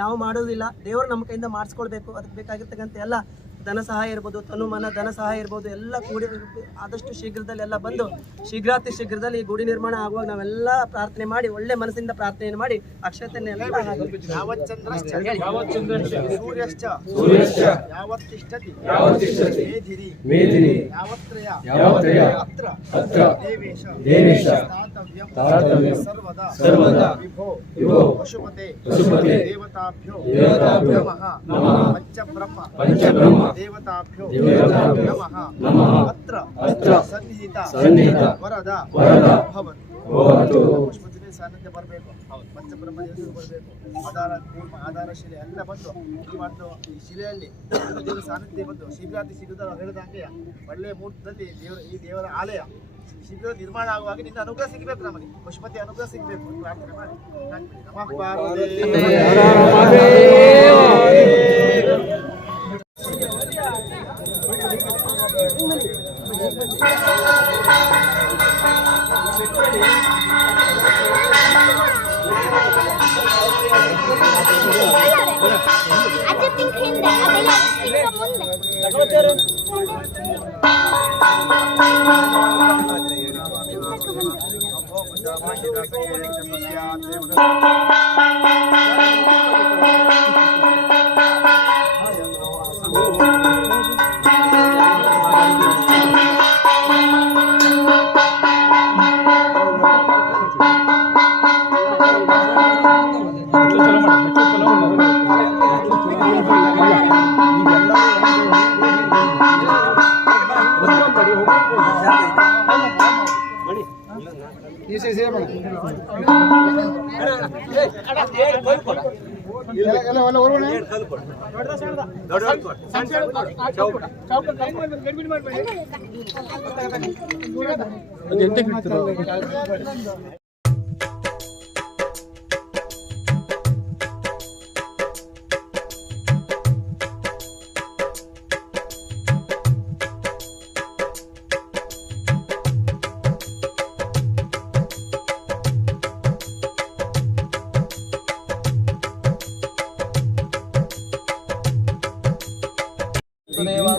ನಾವು ಮಾಡೋದಿಲ್ಲ, ದೇವರು ನಮ್ಮ ಕೈಯಿಂದ ಮಾಡಿಸ್ಕೊಳ್ಬೇಕು. ಅದಕ್ಕೆ ಬೇಕಾಗಿರ್ತಕ್ಕಂಥ ಎಲ್ಲ ಧನ ಸಹಾಯ ಇರ್ಬೋದು, ತನುಮನ ಧನ ಸಹಾಯ ಇರ್ಬೋದು, ಎಲ್ಲ ಕೂಡಿ ಆದಷ್ಟು ಶೀಘ್ರದಲ್ಲಿ ಎಲ್ಲ ಬಂದು ಶೀಘ್ರಾತಿ ಶೀಘ್ರದಲ್ಲಿ ಈ ಗುಡಿ ನಿರ್ಮಾಣ ಆಗುವಾಗ ನಾವೆಲ್ಲ ಪ್ರಾರ್ಥನೆ ಮಾಡಿ, ಒಳ್ಳೆ ಮನಸ್ಸಿಂದ ಪ್ರಾರ್ಥನೆ ಮಾಡಿ ಅಕ್ಷತೆಯನ್ನೆಲ್ಲ देवताभ्यो नमः अत्र सन्निहित वरद भवतु ಪುಷ್ಪದಲ್ಲಿ ಸಾನ್ನಿಧ್ಯ ಬರಬೇಕು. ಪಂಚಬ್ರಹ್ಮ ದೇವತೆಗಳು ಬರಬೇಕು. ಆಧಾರ ಶಿಲೆ ಎಲ್ಲ ಬಂದು ಈ ಶಿಲೆಯಲ್ಲಿ ದೇವರ ಸಾನ್ನಿಧ್ಯ ಬಂದು ಶೀಘ್ರಾತಿ ಶೀಘ್ರ ಹೇಳಿದಂಗೆ ಒಳ್ಳೆಯ ಮುಹೂರ್ತದಲ್ಲಿ ಈ ದೇವರ ಆಲಯ ಶೀಘ್ರ ನಿರ್ಮಾಣ ಆಗುವಾಗ ನಿನ್ನ ಅನುಗ್ರಹ ಸಿಗಬೇಕು, ನಮಗೆ ಪಶುಪತಿ ಅನುಗ್ರಹ ಸಿಗಬೇಕು ಪ್ರಾರ್ಥನೆ ಮಾಡಿ. ನಮಃ ಪಾರ್ವತಿ.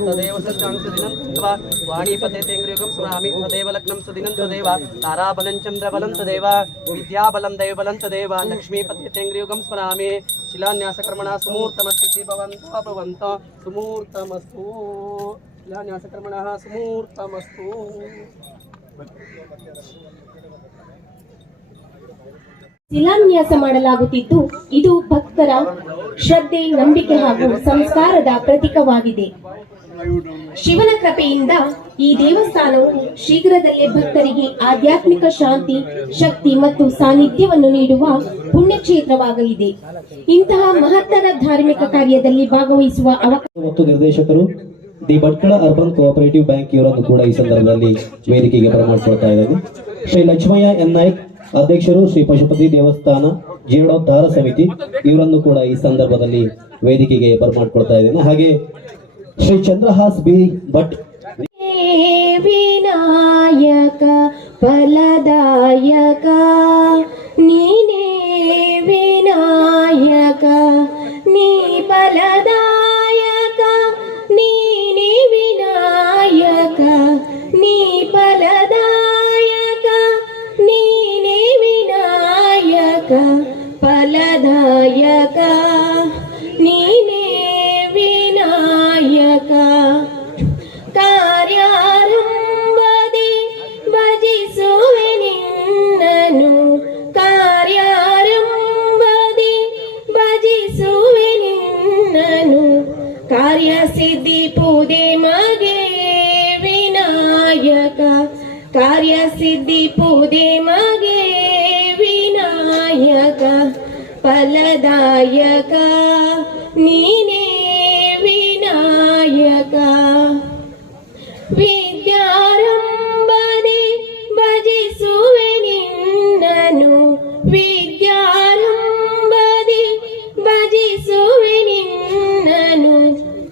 तदेव सच्चां सुदिनं तदेव वाणीपते तेंग्रियुगं स्मरामि तदेव लग्नं सुदिनं तदेव ताराबलं चन्द्रबलं तदेव विद्याबलं दैवबलं तदेव लक्ष्मीपते तेंग्रियुगं स्मरामि शिलान्यासकर्मणा सुमूर्तमस्ति भवन्तः सुमूर्तमस्तु शिलान्यासकर्मणः सुमूर्तमस्तु ಶಿಲಾನ್ಯಾಸ ಮಾಡಲಾಗುತ್ತಿದ್ದು ಇದು ಭಕ್ತರ ಶ್ರದ್ಧೆ, ನಂಬಿಕೆ ಹಾಗೂ ಸಂಸ್ಕಾರದ ಪ್ರತೀಕವಾಗಿದೆ. ಶಿವನ ಕೃಪೆಯಿಂದ ಈ ದೇವಸ್ಥಾನವು ಶೀಘ್ರದಲ್ಲೇ ಭಕ್ತರಿಗೆ ಆಧ್ಯಾತ್ಮಿಕ ಶಾಂತಿ, ಶಕ್ತಿ ಮತ್ತು ಸಾನ್ನಿಧ್ಯವನ್ನು ನೀಡುವ ಪುಣ್ಯಕ್ಷೇತ್ರವಾಗಲಿದೆ. ಇಂತಹ ಮಹತ್ತರ ಧಾರ್ಮಿಕ ಕಾರ್ಯದಲ್ಲಿ ಭಾಗವಹಿಸುವ ಮತ್ತು ನಿರ್ದೇಶಕರು the Bhatkal urban cooperative bank ಇವರನ್ನು ಕೂಡ ಈ ಸಂದರ್ಭದಲ್ಲಿ ವೇದಿಕೆಗೆ ಬರಮಾಡಿಕೊಳ್ತಾ ಇದ್ದೇನೆ. ಶ್ರೀ ಲಕ್ಷ್ಮಯ್ಯ ಎನ್ ನಾಯ್ಕ್ ಅಧ್ಯಕ್ಷರು, ಶ್ರೀ ಪಶುಪತಿ ದೇವಸ್ಥಾನ ಜೀರ್ಣೋದ್ಧಾರ ಸಮಿತಿ ಇವರನ್ನು ಕೂಡ ಈ ಸಂದರ್ಭದಲ್ಲಿ ವೇದಿಕೆಗೆ ಬರಮಾಡಿಕೊಳ್ತಾ ಇದ್ದೇನೆ. ಹಾಗೆ ಶ್ರೀ ಚಂದ್ರಹಾಸ್ ಬಿ ಭಟ್ ವಿನಾಯಕ ಫಲದಾಯಕ ನೀನೇ ವಿನಾಯಕ ನೀ ಫಲದಾಯಕ ನೀನೇ ವಿನಾಯಕ ನೀ ಫಲದಾಯಕ ನೀನೇ ವಿನಾಯಕ ಫಲದಾಯಕ ನೀನೇ ವಿನಾಯಕ ಕಾರ್ಯಾರಂಭದಿ ಭಜಿಸುವೆ ನಿನ್ನನು ಕಾರ್ಯಾರಂಭದಿ ಭಜಿಸುವೆ ನಿನ್ನನು ಕಾರ್ಯಸಿದ್ಧಿ ಪೂದೆ ಮಗೆ ವಿನಾಯಕ ಕಾರ್ಯಸಿದ್ಧಿ ಪೂದೆ ಮಗೆ ವಿನಾಯಕ ಫಲದಾಯಕ ನೀನೇ ವಿನಾಯಕ ವಿದ್ಯಾರಂಭದಿ ಭಜಿಸುವೆ ನಿನ್ನನು ವಿದ್ಯಾರಂಭದಿ ಭಜಿಸುವೆ ನಿನ್ನನು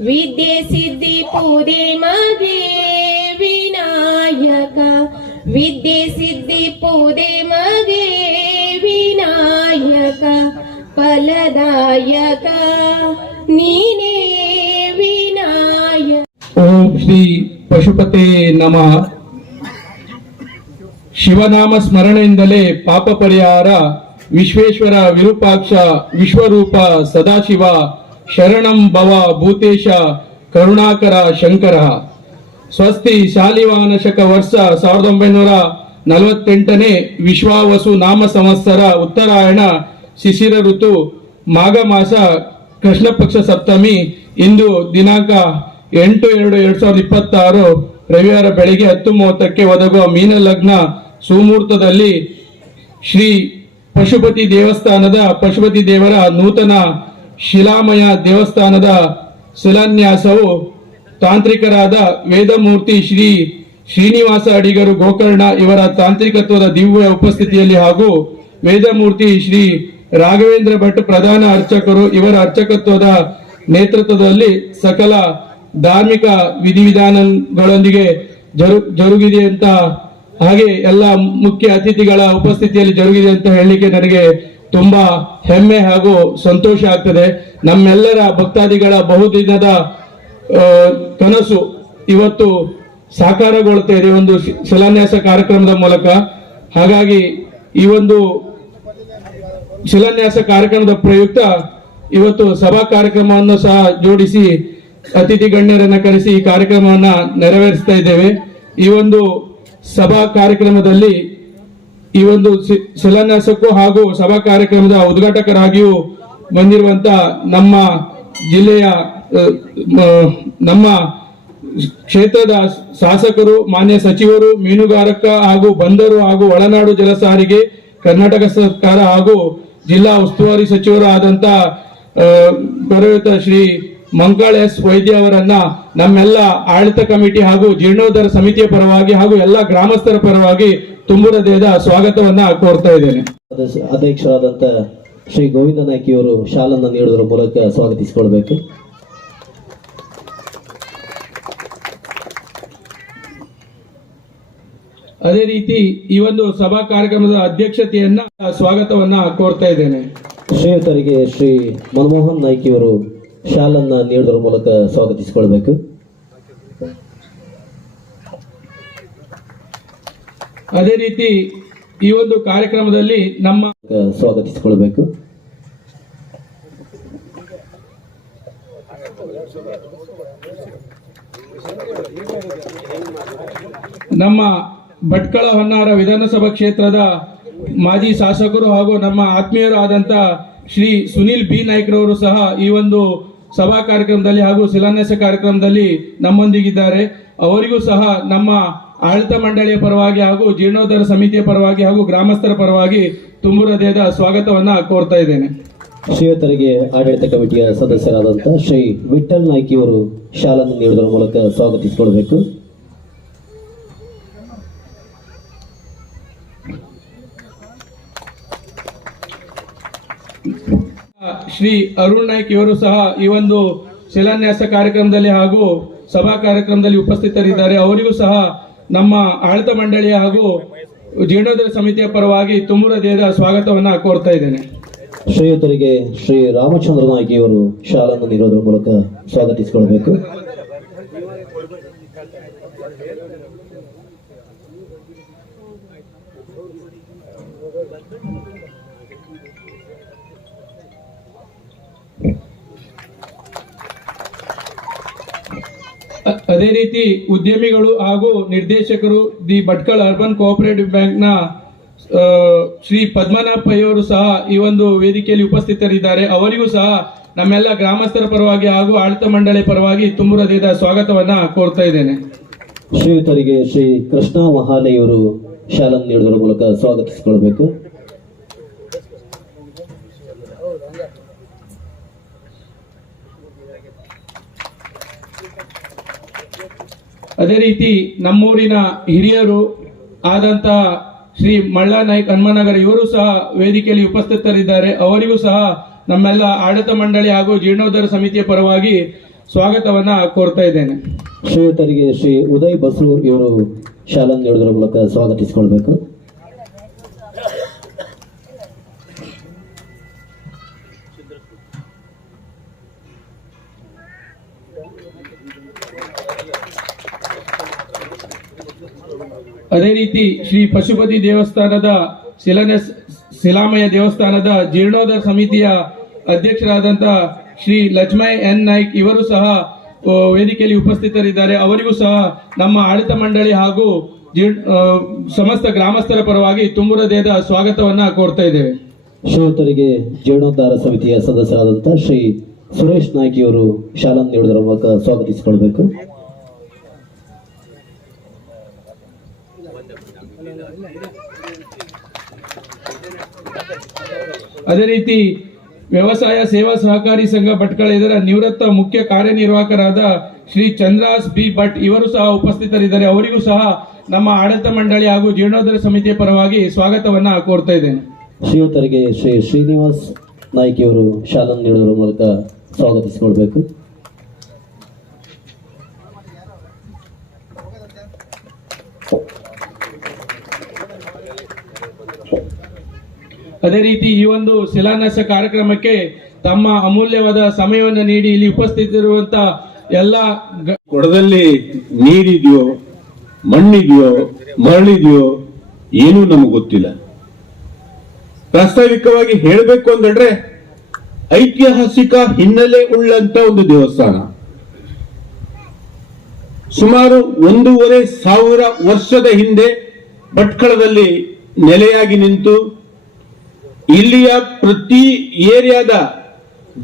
ವಿದ್ಯೆ ಸಿದ್ಧಿ ಪೂದೆ ಮಗೆ ವಿನಾಯಕ ವಿದ್ಯೆ ಸಿದ್ಧಿ ಪೂದೆ ಮಗೆ ವಿನಾಯಕ ಫಲದಾಯಕ ನೀನೇ ವಿನಾಯಕ. ಓಂ ಶ್ರೀ ಪಶುಪತೆ ನಮಃ. ಶಿವನಾಮ ಸ್ಮರಣೆಯಿಂದಲೇ ಪಾಪ ಪರಿಹಾರ. ವಿಶ್ವೇಶ್ವರ ವಿರೂಪಾಕ್ಷ ವಿಶ್ವರೂಪ ಸದಾಶಿವ ಶರಣಂ ಭವ ಭೂತೇಶ ಕರುಣಾಕರ ಶಂಕರ. ಸ್ವಸ್ತಿ ಶಾಲಿವಾನ ಶಕ ವರ್ಷ 1948ನೇ ವಿಶ್ವಾವಸು ನಾಮ ಸಂವತ್ಸರ ಉತ್ತರಾಯಣ ಶಿಶಿರ ಋತು ಮಾಘ ಮಾಸ ಕೃಷ್ಣ ಪಕ್ಷ ಸಪ್ತಮಿ. ಇಂದು ದಿನಾಂಕ 8/2/2026 ರವಿವಾರ ಬೆಳಿಗ್ಗೆ 10:30ಕ್ಕೆ ಒದಗುವ ಮೀನ ಲಗ್ನ ಸುಮುಹೂರ್ತದಲ್ಲಿ ಶ್ರೀ ಪಶುಪತಿ ದೇವಸ್ಥಾನದ ಪಶುಪತಿ ದೇವರ ನೂತನ ಶಿಲಾಮಯ ದೇವಸ್ಥಾನದ ಶಿಲಾನ್ಯಾಸವು ತಾಂತ್ರಿಕರಾದ ವೇದಮೂರ್ತಿ ಶ್ರೀ ಶ್ರೀನಿವಾಸ ಅಡಿಗರು ಗೋಕರ್ಣ ಇವರ ತಾಂತ್ರಿಕತ್ವದ ದಿವ್ಯ ಉಪಸ್ಥಿತಿಯಲ್ಲಿ ಹಾಗೂ ವೇದಮೂರ್ತಿ ಶ್ರೀ ರಾಘವೇಂದ್ರ ಭಟ್ ಪ್ರಧಾನ ಅರ್ಚಕರು ಇವರ ಅರ್ಚಕತ್ವದ ನೇತೃತ್ವದಲ್ಲಿ ಸಕಲ ಧಾರ್ಮಿಕ ವಿಧಿವಿಧಾನಗಳೊಂದಿಗೆ ಜರುಗಿದೆ ಅಂತ, ಹಾಗೆ ಎಲ್ಲ ಮುಖ್ಯ ಅತಿಥಿಗಳ ಉಪಸ್ಥಿತಿಯಲ್ಲಿ ಜರುಗಿದೆ ಅಂತ ಹೇಳಲಿಕ್ಕೆ ನನಗೆ ತುಂಬಾ ಹೆಮ್ಮೆ ಹಾಗೂ ಸಂತೋಷ ಆಗ್ತದೆ. ನಮ್ಮೆಲ್ಲರ ಭಕ್ತಾದಿಗಳ ಬಹುದಿನದ ಕನಸು ಇವತ್ತು ಸಾಕಾರಗೊಳ್ತಾ ಇದೆ ಒಂದು ಶಿಲಾನ್ಯಾಸ ಕಾರ್ಯಕ್ರಮದ ಮೂಲಕ. ಹಾಗಾಗಿ ಈ ಒಂದು ಶಿಲಾನ್ಯಾಸ ಕಾರ್ಯಕ್ರಮದ ಪ್ರಯುಕ್ತ ಇವತ್ತು ಸಭಾ ಕಾರ್ಯಕ್ರಮವನ್ನು ಸಹ ಜೋಡಿಸಿ ಅತಿಥಿ ಗಣ್ಯರನ್ನ ಕರೆಸಿ ಈ ಕಾರ್ಯಕ್ರಮವನ್ನ ನೆರವೇರಿಸ್ತಾ ಇದ್ದೇವೆ. ಈ ಒಂದು ಸಭಾ ಕಾರ್ಯಕ್ರಮದಲ್ಲಿ ಈ ಒಂದು ಶಿಲಾನ್ಯಾಸಕ್ಕೂ ಹಾಗೂ ಸಭಾ ಕಾರ್ಯಕ್ರಮದ ಉದ್ಘಾಟಕರಾಗಿಯೂ ಬಂದಿರುವಂತ ನಮ್ಮ ಜಿಲ್ಲೆಯ ನಮ್ಮ ಕ್ಷೇತ್ರದ ಶಾಸಕರು, ಮಾನ್ಯ ಸಚಿವರು, ಮೀನುಗಾರಕ ಹಾಗೂ ಬಂದರು ಹಾಗೂ ಒಳನಾಡು ಜಲ ಸಾರಿಗೆ ಕರ್ನಾಟಕ ಸರ್ಕಾರ ಹಾಗೂ ಜಿಲ್ಲಾ ಉಸ್ತುವಾರಿ ಸಚಿವರು ಆದಂತ ಗೌರವಿತ ಶ್ರೀ ಮಂಕಾಳ ಎಸ್ ವೈದ್ಯ ಅವರನ್ನ ನಮ್ಮೆಲ್ಲ ಆಡಳಿತ ಕಮಿಟಿ ಹಾಗೂ ಜೀರ್ಣೋದ್ಧಾರ ಸಮಿತಿಯ ಪರವಾಗಿ ಹಾಗೂ ಎಲ್ಲ ಗ್ರಾಮಸ್ಥರ ಪರವಾಗಿ ತುಂಬು ಹೃದಯದ ಸ್ವಾಗತವನ್ನ ಕೋರ್ತಾ ಇದ್ದೇನೆ. ಅಧ್ಯಕ್ಷರಾದಂತ ಶ್ರೀ ಗೋವಿಂದ ನಾಯ್ಕಿಯವರು ಶಾಲನ್ನ ನೀಡುವುದರ ಮೂಲಕ ಸ್ವಾಗತಿಸಿಕೊಳ್ಬೇಕು. ಅದೇ ರೀತಿ ಈ ಒಂದು ಸಭಾ ಕಾರ್ಯಕ್ರಮದ ಅಧ್ಯಕ್ಷತೆಯನ್ನ ಸ್ವಾಗತವನ್ನ ಕೋರ್ತಾ ಇದ್ದೇನೆ. ಶ್ರೀಯುತರಿಗೆ ಶ್ರೀ ಮನಮೋಹನ್ ನಾಯ್ಕಿಯವರು ಶಾಲನ್ನ ನೀಡುವುದರ ಮೂಲಕ ಸ್ವಾಗತಿಸಿಕೊಳ್ಬೇಕು. ಅದೇ ರೀತಿ ಈ ಒಂದು ಕಾರ್ಯಕ್ರಮದಲ್ಲಿ ನಮ್ಮ ಸ್ವಾಗತಿಸಿಕೊಳ್ಬೇಕು. ನಮ್ಮ ಭಟ್ಕಳ ಹೊನ್ನಾವರ ವಿಧಾನಸಭಾ ಕ್ಷೇತ್ರದ ಮಾಜಿ ಶಾಸಕರು ಹಾಗೂ ನಮ್ಮ ಆತ್ಮೀಯರು ಆದಂತ ಶ್ರೀ ಸುನಿಲ್ ಬಿ ನಾಯ್ಕರವರು ಸಹ ಈ ಒಂದು ಸಭಾ ಕಾರ್ಯಕ್ರಮದಲ್ಲಿ ಹಾಗೂ ಶಿಲಾನ್ಯಾಸ ಕಾರ್ಯಕ್ರಮದಲ್ಲಿ ನಮ್ಮೊಂದಿಗಿದ್ದಾರೆ. ಅವರಿಗೂ ಸಹ ನಮ್ಮ ಆಡಳಿತ ಮಂಡಳಿಯ ಪರವಾಗಿ ಹಾಗೂ ಜೀರ್ಣೋದ್ಧಾರ ಸಮಿತಿಯ ಪರವಾಗಿ ಹಾಗೂ ಗ್ರಾಮಸ್ಥರ ಪರವಾಗಿ ತುಂಬು ಹೃದಯದ ಸ್ವಾಗತವನ್ನ ಕೋರ್ತಾ ಇದ್ದೇನೆ. ಶ್ರೀಯುತರಿಗೆ ಆಡಳಿತ ಕಮಿಟಿಯ ಸದಸ್ಯರಾದಂತಹ ಶ್ರೀ ವಿಠಲ್ ನಾಯ್ಕಿಯವರು ಶಾಲನ್ನು ನೀಡುವುದರ ಮೂಲಕ ಸ್ವಾಗತಿಸಿಕೊಳ್ಬೇಕು. ಶ್ರೀ ಅರುಣ್ ನಾಯ್ಕ್ ಇವರು ಸಹ ಈ ಒಂದು ಶಿಲಾನ್ಯಾಸ ಕಾರ್ಯಕ್ರಮದಲ್ಲಿ ಹಾಗೂ ಸಭಾ ಕಾರ್ಯಕ್ರಮದಲ್ಲಿ ಉಪಸ್ಥಿತರಿದ್ದಾರೆ. ಅವರಿಗೂ ಸಹ ನಮ್ಮ ಆಡಳಿತ ಮಂಡಳಿಯ ಹಾಗೂ ಜೀರ್ಣೋದ್ಧಾರ ಸಮಿತಿಯ ಪರವಾಗಿ ತುಂಬು ಹೃದಯದ ಸ್ವಾಗತವನ್ನ ಕೋರ್ತಾ ಇದ್ದೇನೆ. ಶ್ರೀಯುತರಿಗೆ ಶ್ರೀ ರಾಮಚಂದ್ರ ನಾಯ್ಕಿಯವರು ಶಾಲನ್ನು ನೀಡುವುದರ ಮೂಲಕ ಸ್ವಾಗತಿಸಿಕೊಳ್ಬೇಕು. ಅದೇ ರೀತಿ ಉದ್ಯಮಿಗಳು ಹಾಗೂ ನಿರ್ದೇಶಕರು ದಿ ಭಟ್ಕಳ ಅರ್ಬನ್ ಕೋಆಪರೇಟಿವ್ ಬ್ಯಾಂಕ್ನ ಶ್ರೀ ಪದ್ಮನಾಭ ಪೈ ಅವರು ಸಹ ಈ ಒಂದು ವೇದಿಕೆಯಲ್ಲಿ ಉಪಸ್ಥಿತರಿದ್ದಾರೆ. ಅವರಿಗೂ ಸಹ ನಮ್ಮೆಲ್ಲ ಗ್ರಾಮಸ್ಥರ ಪರವಾಗಿ ಹಾಗೂ ಆಡಳಿತ ಮಂಡಳಿ ಪರವಾಗಿ ತುಂಬು ಹೃದಯದ ಸ್ವಾಗತವನ್ನ ಕೋರ್ತಾ ಇದ್ದೇನೆ. ಶ್ರೀಯುತರಿಗೆ ಶ್ರೀ ಕೃಷ್ಣ ಮಹಾಲೆಯವರು ಶಾಲನ್ನು ನೀಡುವುದರ ಮೂಲಕ ಸ್ವಾಗತಿಸಿಕೊಳ್ಬೇಕು. ಅದೇ ರೀತಿ ನಮ್ಮೂರಿನ ಹಿರಿಯರು ಆದಂತ ಶ್ರೀ ಮಳ್ಳ ನಾಯ್ಕ್ ಹನುಮನಗರ ಇವರು ಸಹ ವೇದಿಕೆಯಲ್ಲಿ ಉಪಸ್ಥಿತರಿದ್ದಾರೆ. ಅವರಿಗೂ ಸಹ ನಮ್ಮೆಲ್ಲ ಆಡಳಿತ ಮಂಡಳಿ ಹಾಗೂ ಜೀರ್ಣೋದ್ಧಾರ ಸಮಿತಿಯ ಪರವಾಗಿ ಸ್ವಾಗತವನ್ನ ಕೋರ್ತಾ ಇದ್ದೇನೆ. ಶ್ರೀಯುತರಿಗೆ ಶ್ರೀ ಉದಯ್ ಬಸ್ರೂರ್ ಇವರು ಶಾಲನ್ನು ನೀಡುವುದರ ಮೂಲಕ ಸ್ವಾಗತಿಸಿಕೊಳ್ಬೇಕು. ಅದೇ ರೀತಿ ಶ್ರೀ ಪಶುಪತಿ ದೇವಸ್ಥಾನದ ಶಿಲಾಮಯ ದೇವಸ್ಥಾನದ ಜೀರ್ಣೋದ್ಧಾರ ಸಮಿತಿಯ ಅಧ್ಯಕ್ಷರಾದಂಥ ಶ್ರೀ ಲಕ್ಷ್ಮಯ್ ಎನ್ ನಾಯ್ಕ್ ಇವರು ಸಹ ವೇದಿಕೆಯಲ್ಲಿ ಉಪಸ್ಥಿತರಿದ್ದಾರೆ. ಅವರಿಗೂ ಸಹ ನಮ್ಮ ಆಡಳಿತ ಮಂಡಳಿ ಹಾಗೂ ಸಮಸ್ತ ಗ್ರಾಮಸ್ಥರ ಪರವಾಗಿ ತುಂಬು ಹೃದಯದ ಸ್ವಾಗತವನ್ನ ಕೋರ್ತಾ ಇದ್ದೇವೆ. ಶ್ರೀಯುತರಿಗೆ ಜೀರ್ಣೋದ್ಧಾರ ಸಮಿತಿಯ ಸದಸ್ಯರಾದಂತಹ ಶ್ರೀ ಸುರೇಶ್ ನಾಯ್ಕ್ ಅವರು ಶಾಲನ್ನು ನೀಡುವುದರ ಮೂಲಕ ಸ್ವಾಗತಿಸಿಕೊಳ್ಬೇಕು. ಅದೇ ರೀತಿ ವ್ಯವಸಾಯ ಸೇವಾ ಸಹಕಾರಿ ಸಂಘ ಭಟ್ಕಳ ಇದರ ನಿವೃತ್ತ ಮುಖ್ಯ ಕಾರ್ಯನಿರ್ವಾಹಕರಾದ ಶ್ರೀ ಚಂದ್ರಾಸ್ ಬಿ ಭಟ್ ಇವರು ಸಹ ಉಪಸ್ಥಿತರಿದ್ದಾರೆ. ಅವರಿಗೂ ಸಹ ನಮ್ಮ ಆಡಳಿತ ಮಂಡಳಿ ಹಾಗೂ ಜೀರ್ಣೋದ್ಧಾರ ಸಮಿತಿಯ ಪರವಾಗಿ ಸ್ವಾಗತವನ್ನ ಕೋರ್ತಾ ಇದ್ದೇನೆ. ಶ್ರೀಯುತರಿಗೆ ಶ್ರೀ ಶ್ರೀನಿವಾಸ್ ನಾಯ್ಕ್ ಅವರು ಶಾಲನ್ನು ನೀಡುವುದರ ಮೂಲಕ ಸ್ವಾಗತಿಸಿಕೊಳ್ಬೇಕು. ಅದೇ ರೀತಿ ಈ ಒಂದು ಶಿಲಾನ್ಯಾಸ ಕಾರ್ಯಕ್ರಮಕ್ಕೆ ತಮ್ಮ ಅಮೂಲ್ಯವಾದ ಸಮಯವನ್ನು ನೀಡಿ ಇಲ್ಲಿ ಉಪಸ್ಥಿತರಿರುವಂತ ಎಲ್ಲ ಕೊಡದಲ್ಲಿ ನೀರಿದೆಯೋ ಮಣ್ಣಿದೆಯೋ ಮರಳಿದೆಯೋ ಏನೂ ನಮಗೆ ಗೊತ್ತಿಲ್ಲ. ಪ್ರಾಸ್ತಾವಿಕವಾಗಿ ಹೇಳಬೇಕು ಅಂತಂದ್ರೆ ಐತಿಹಾಸಿಕ ಹಿನ್ನೆಲೆ ಉಳ್ಳಂತ ಒಂದು ದೇವಸ್ಥಾನ. ಸುಮಾರು 1,500 ವರ್ಷದ ಹಿಂದೆ ಭಟ್ಕಳದಲ್ಲಿ ನೆಲೆಯಾಗಿ ನಿಂತು ಇಲ್ಲಿಯ ಪ್ರತಿ ಏರಿಯಾದ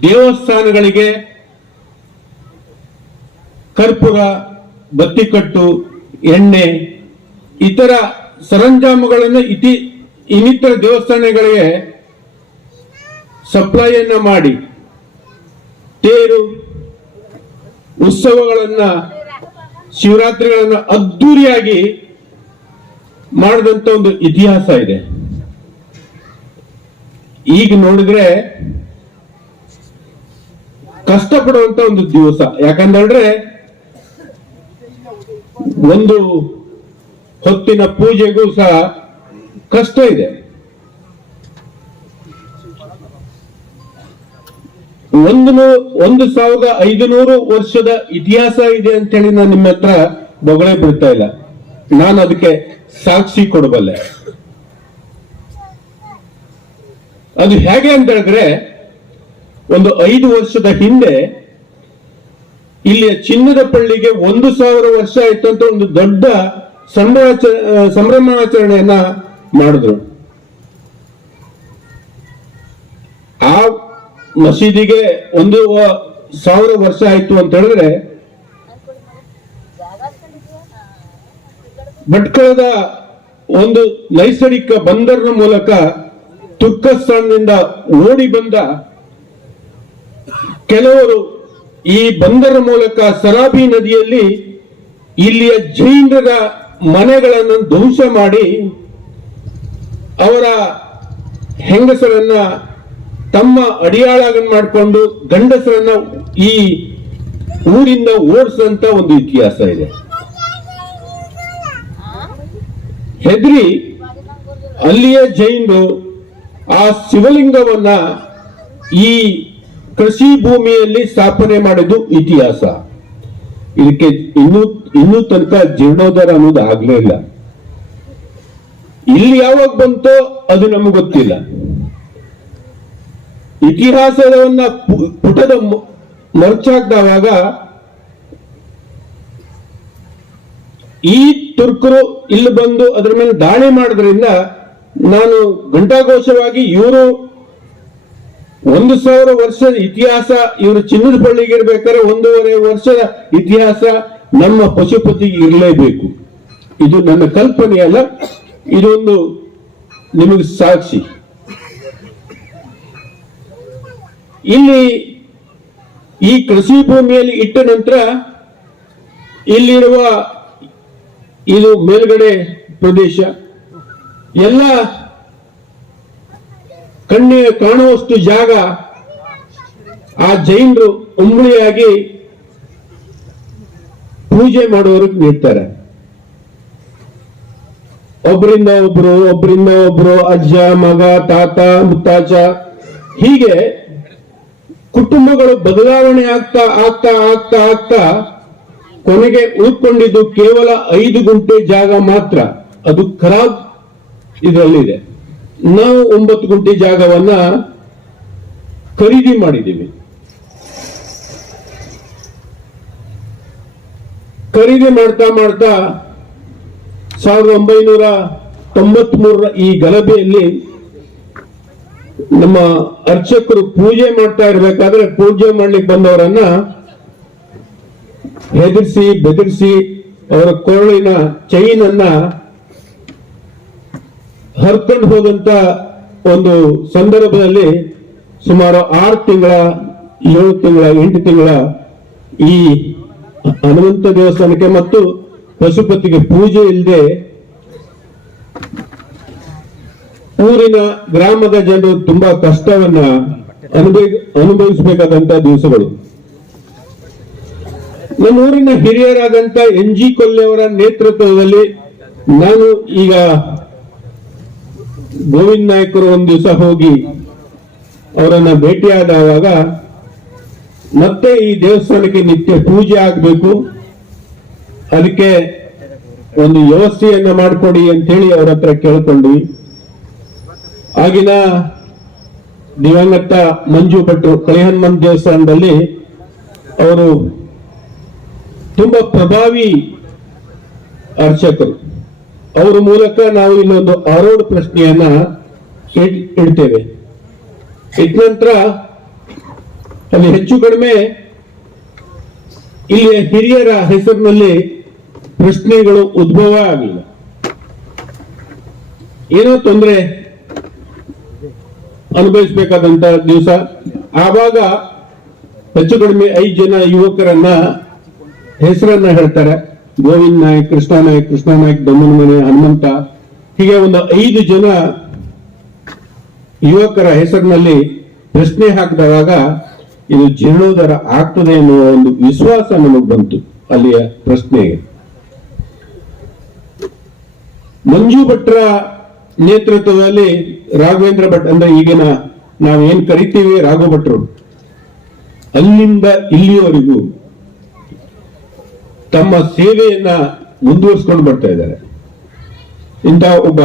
ದೇವಸ್ಥಾನಗಳಿಗೆ ಕರ್ಪೂರ, ಬತ್ತಿಕಟ್ಟು, ಎಣ್ಣೆ ಇತರ ಸರಂಜಾಮುಗಳನ್ನು ಇನ್ನಿತರ ದೇವಸ್ಥಾನಗಳಿಗೆ ಸಪ್ಲೈಯನ್ನ ಮಾಡಿ ತೇರು ಉತ್ಸವಗಳನ್ನ, ಶಿವರಾತ್ರಿಗಳನ್ನ ಅದ್ದೂರಿಯಾಗಿ ಮಾಡಿದಂತ ಒಂದು ಇತಿಹಾಸ ಇದೆ. ಈಗ ನೋಡಿದ್ರೆ ಕಷ್ಟಪಡುವಂತ ಒಂದು ದಿವಸ. ಯಾಕಂದ್ರೆ ಒಂದು ಹೊತ್ತಿನ ಪೂಜೆಗೂ ಸಹ ಕಷ್ಟ ಇದೆ. 1,500 ವರ್ಷದ ಇತಿಹಾಸ ಇದೆ ಅಂತೇಳಿ ನಾನು ನಿಮ್ಮ ಹತ್ರ ಬೊಗಳೆ ಬಿಡ್ತಾ ಇಲ್ಲ, ನಾನು ಅದಕ್ಕೆ ಸಾಕ್ಷಿ ಕೊಡಬಲ್ಲೆ. ಅದು ಹೇಗೆ ಅಂತ ಹೇಳಿದ್ರೆ, ಒಂದು 5 ವರ್ಷದ ಹಿಂದೆ ಇಲ್ಲಿಯ ಚಿನ್ನದ ಪಳ್ಳಿಗೆ 1,000 ವರ್ಷ ಆಯ್ತು ಅಂತ ಒಂದು ದೊಡ್ಡ ಸಂಭ್ರಮಾಚರಣೆಯನ್ನ ಮಾಡಿದ್ರು. ಆ ಮಸೀದಿಗೆ 1,000 ವರ್ಷ ಆಯ್ತು ಅಂತ ಹೇಳಿದ್ರೆ, ಭಟ್ಕಳದ ಒಂದು ನೈಸರ್ಗಿಕ ಬಂದರಿನ ಮೂಲಕ ತುರ್ಕಸ್ತಾನದಿಂದ ಓಡಿ ಬಂದ ಕೆಲವರು ಈ ಬಂದರ ಮೂಲಕ ಸರಾಬಿ ನದಿಯಲ್ಲಿ ಇಲ್ಲಿಯ ಜೈನರ ಮನೆಗಳನ್ನು ಧ್ವಂಸ ಮಾಡಿ ಅವರ ಹೆಂಗಸರನ್ನ ತಮ್ಮ ಅಡಿಯಾಳಾಗನ್ ಮಾಡಿಕೊಂಡು ಗಂಡಸರನ್ನ ಈ ಊರಿಂದ ಓಡಿಸಂತ ಒಂದು ಇತಿಹಾಸ ಇದೆ. ಹೆದ್ರಿ ಅಲ್ಲಿಯ ಜೈನರು ಆ ಶಿವಲಿಂಗವನ್ನ ಈ ಕೃಷಿ ಭೂಮಿಯಲ್ಲಿ ಸ್ಥಾಪನೆ ಮಾಡಿದ್ದು ಇತಿಹಾಸ. ಇದಕ್ಕೆ ಇನ್ನೂ ತನಕ ಜೀರ್ಣೋದ್ಧಾರ ಅನ್ನೋದು ಆಗ್ಲೇ ಇಲ್ಲ. ಇಲ್ಲಿ ಯಾವಾಗ ಬಂತೋ ಅದು ನಮಗೆ ಗೊತ್ತಿಲ್ಲ. ಇತಿಹಾಸವನ್ನ ಪುಟದ ಮರ್ಚಾಕ್ದವಾಗ ಈ ತುರ್ಕರು ಇಲ್ಲಿ ಬಂದು ಅದರ ಮೇಲೆ ದಾಳಿ ಮಾಡೋದ್ರಿಂದ ನಾನು ಘಂಟಾಘೋಷವಾಗಿ ಇವರು 1,000 ವರ್ಷದ ಇತಿಹಾಸ, ಇವರು ಚಿನ್ನದ ಪಳ್ಳಿಗೆ ಇರ್ಬೇಕಾದ್ರೆ 1.5 ವರ್ಷದ ಇತಿಹಾಸ ನಮ್ಮ ಪಶುಪತಿಗೆ ಇರಲೇಬೇಕು. ಇದು ನನ್ನ ಕಲ್ಪನೆ ಅಲ್ಲ, ಇದೊಂದು ನಿಮಗೆ ಸಾಕ್ಷಿ. ಇಲ್ಲಿ ಈ ಕೃಷಿ ಭೂಮಿಯಲ್ಲಿ ಇಟ್ಟ ನಂತರ ಇಲ್ಲಿರುವ ಇದು ಮೇಲ್ಗಡೆ ಪ್ರದೇಶ ಎಲ್ಲ ಕಣ್ಣಿಗೆ ಕಾಣುವಷ್ಟು ಜಾಗ ಆ ಜೈನರು ಉಂಬಳಿಯಾಗಿ ಪೂಜೆ ಮಾಡುವವರಿಗೆ ನೀಡ್ತಾರೆ. ಒಬ್ಬರಿಂದ ಒಬ್ರು ಅಜ್ಜ, ಮಗ, ತಾತ, ಮುತ್ತಾಚ ಹೀಗೆ ಕುಟುಂಬಗಳು ಬದಲಾವಣೆ ಆಗ್ತಾ ಕೊನೆಗೆ ಉಳ್ಕೊಂಡಿದ್ದು ಕೇವಲ 5 ಗುಂಟೆ ಜಾಗ ಮಾತ್ರ. ಅದು ಖರಾಬ್ ಇದರಲ್ಲಿದೆ. ನಾವು 9 ಗುಂಟೆ ಜಾಗವನ್ನ ಖರೀದಿ ಮಾಡಿದ್ದೀವಿ. ಖರೀದಿ ಮಾಡ್ತಾ ಮಾಡ್ತಾ 1993 ಈ ಗಲಭೆಯಲ್ಲಿ ನಮ್ಮ ಅರ್ಚಕರು ಪೂಜೆ ಮಾಡ್ತಾ ಇರ್ಬೇಕಾದ್ರೆ ಪೂಜೆ ಮಾಡ್ಲಿಕ್ಕೆ ಬಂದವರನ್ನ ಹೆದರಿಸಿ ಬೆದರಿಸಿ ಅವರ ಕೊರಳಿನ ಚೈನ್ ಅನ್ನ ಹರ್ಕೊಂಡು ಹೋದಂತ ಒಂದು ಸಂದರ್ಭದಲ್ಲಿ ಸುಮಾರು 6 ತಿಂಗಳ 7 ತಿಂಗಳ 8 ತಿಂಗಳ ಈ ಹನುಮಂತ ದೇವಸ್ಥಾನಕ್ಕೆ ಮತ್ತು ಪಶುಪತಿಗೆ ಪೂಜೆ ಇಲ್ಲದೆ ಊರಿನ ಗ್ರಾಮದ ಜನರು ತುಂಬಾ ಕಷ್ಟವನ್ನ ಅನುಭವಿಸಬೇಕಾದಂತ ದಿವಸಗಳು. ನಮ್ಮ ಊರಿನ ಹಿರಿಯರಾದಂತ NG ಕೊಲ್ಲೆಯವರ ನೇತೃತ್ವದಲ್ಲಿ ನಾನು ಈಗ ಗೋವಿಂದ ನಾಯಕರು ಒಂದು ದಿವಸ ಹೋಗಿ ಅವರನ್ನ ಭೇಟಿಯಾದಾಗ ಮತ್ತೆ ಈ ದೇವಸ್ಥಾನಕ್ಕೆ ನಿತ್ಯ ಪೂಜೆ ಆಗ್ಬೇಕು, ಅದಕ್ಕೆ ಒಂದು ವ್ಯವಸ್ಥೆಯನ್ನ ಮಾಡಿಕೊಡಿ ಅಂತೇಳಿ ಅವ್ರ ಹತ್ರ ಕೇಳ್ಕೊಂಡ್ವಿ. ಆಗಿನ ದಿವಂಗತ ಮಂಜು ಭಟ್ರು ಕೈಹನುಮಂತ ದೇವಸ್ಥಾನದಲ್ಲಿ ಅವರು ತುಂಬಾ ಪ್ರಭಾವಿ ಅರ್ಚಕರು. ಅವರ ಮೂಲಕ ನಾವು ಇಲ್ಲೊಂದು ಆರೋಡ್ ಪ್ರಶ್ನೆಯನ್ನ ಇಡ್ತೇವೆ. ಇಟ್ಟ ನಂತರ ಅಲ್ಲಿ ಹೆಚ್ಚು ಕಡಿಮೆ ಇಲ್ಲಿಯ ಹಿರಿಯರ ಹೆಸರಿನಲ್ಲಿ ಪ್ರಶ್ನೆಗಳು ಉದ್ಭವ ಆಗಲಿಲ್ಲ. ಏನೋ ತೊಂದರೆ ಅನುಭವಿಸಬೇಕಾದಂತ ದಿವಸ. ಆವಾಗ ಹೆಚ್ಚು ಕಡಿಮೆ 5 ಜನ ಯುವಕರನ್ನ ಹೆಸರನ್ನ ಹೇಳ್ತಾರೆ. ಗೋವಿಂದ್ ನಾಯಕ್, ಕೃಷ್ಣ ನಾಯಕ್, ದಮ್ಮನ ಮನೆ, ಹನುಮಂತ, ಹೀಗೆ ಒಂದು 5 ಜನ ಯುವಕರ ಹೆಸರಿನಲ್ಲಿ ಪ್ರಶ್ನೆ ಹಾಕಿದಾಗ ಇದು ಜೀರ್ಣೋದ್ಧಾರ ಆಗ್ತದೆ ಎನ್ನುವ ಒಂದು ವಿಶ್ವಾಸ ನಮಗೆ ಬಂತು. ಅಲ್ಲಿಯ ಪ್ರಶ್ನೆಗೆ ಮಂಜು ಭಟ್ರ ನೇತೃತ್ವದಲ್ಲಿ ರಾಘವೇಂದ್ರ ಭಟ್ ಅಂದ್ರೆ ಈಗಿನ ನಾವೇನ್ ಕರಿತೀವಿ ರಾಘವ ಭಟ್ರು, ಅಲ್ಲಿಂದ ಇಲ್ಲಿಯವರೆಗೂ ತಮ್ಮ ಸೇವೆಯನ್ನ ಮುಂದುವರಿಸಿಕೊಂಡು ಬರ್ತಾ ಇದ್ದಾರೆ. ಇಂಥ ಒಬ್ಬ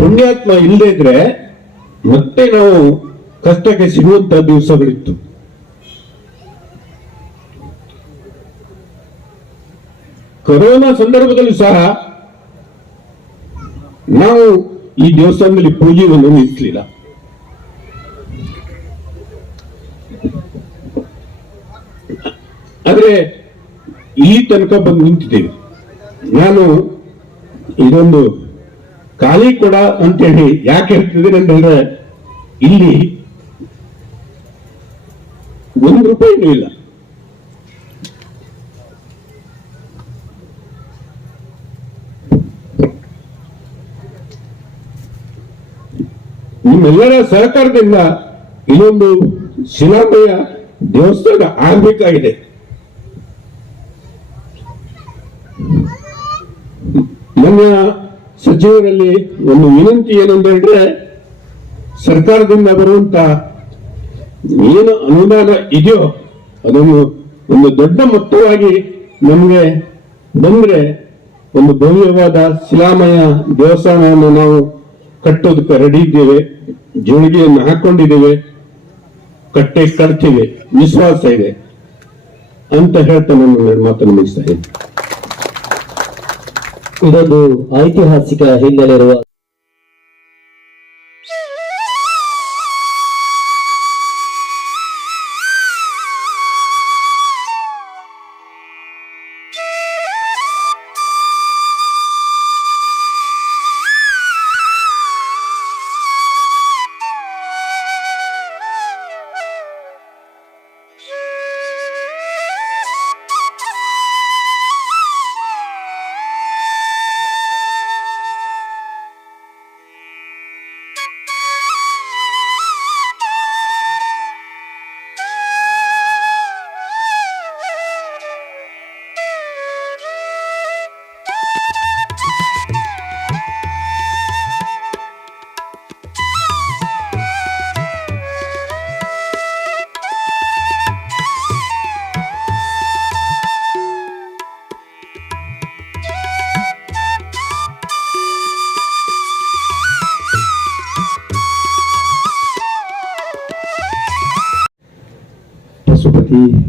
ಪುಣ್ಯಾತ್ಮ ಇಲ್ಲದೆ ಇದ್ರೆ ಮತ್ತೆ ನಾವು ಕಷ್ಟಕ್ಕೆ ಸಿಗುವಂತ ದಿವಸಗಳಿತ್ತು. ಕೊರೋನಾ ಸಂದರ್ಭದಲ್ಲೂ ಸಹ ನಾವು ಈ ದೇವಸ್ಥಾನದಲ್ಲಿ ಪೂಜೆಯನ್ನು ನಿಲ್ಲಿಸಲಿಲ್ಲ. ಆದ್ರೆ ಇಲ್ಲಿ ತನಕ ಬಂದು ನಿಂತಿದ್ದೇವೆ. ನಾನು ಇದೊಂದು ಖಾಲಿ ಕೊಡ ಅಂತೇಳಿ ಯಾಕೆ ಹೇಳ್ತಿದ್ದೇನೆ ಅಂತಂದ್ರೆ ಇಲ್ಲಿ ₹1 ಇಲ್ಲ. ನಿಮ್ಮೆಲ್ಲರ ಸಹಕಾರದಿಂದ ಇನ್ನೊಂದು ಶಿಲಾಮಯ ದೇವಸ್ಥಾನ ಆಗಬೇಕಾಗಿದೆ. ನನ್ನ ಸಚಿವರಲ್ಲಿ ಒಂದು ವಿನಂತಿ ಏನಂದ್ರೆ ಸರ್ಕಾರದಿಂದ ಬರುವಂತ ಏನು ಅನುದಾನ ಇದೆಯೋ ಅದನ್ನು ಒಂದು ದೊಡ್ಡ ಮೊತ್ತವಾಗಿ ನಮಗೆ ಬಂದ್ರೆ ಒಂದು ಭವ್ಯವಾದ ಶಿಲಾಮಯ ದೇವಸ್ಥಾನವನ್ನು ನಾವು ಕಟ್ಟೋದಕ್ಕೆ ರೆಡಿ ಇದ್ದೇವೆ. ಜೋಳಿಗೆಯನ್ನು ಹಾಕೊಂಡಿದ್ದೇವೆ, ಕಟ್ತೀವಿ, ವಿಶ್ವಾಸ ಇದೆ ಅಂತ ಹೇಳ್ತಾ ನಾನು ಮಾತನ್ನು ಮುಗಿಸ್ತಾ ಇದ್ದೇನೆ. ಇದೊಂದು ಐತಿಹಾಸಿಕ ಹಿನ್ನೆಲೆ ಇರುವ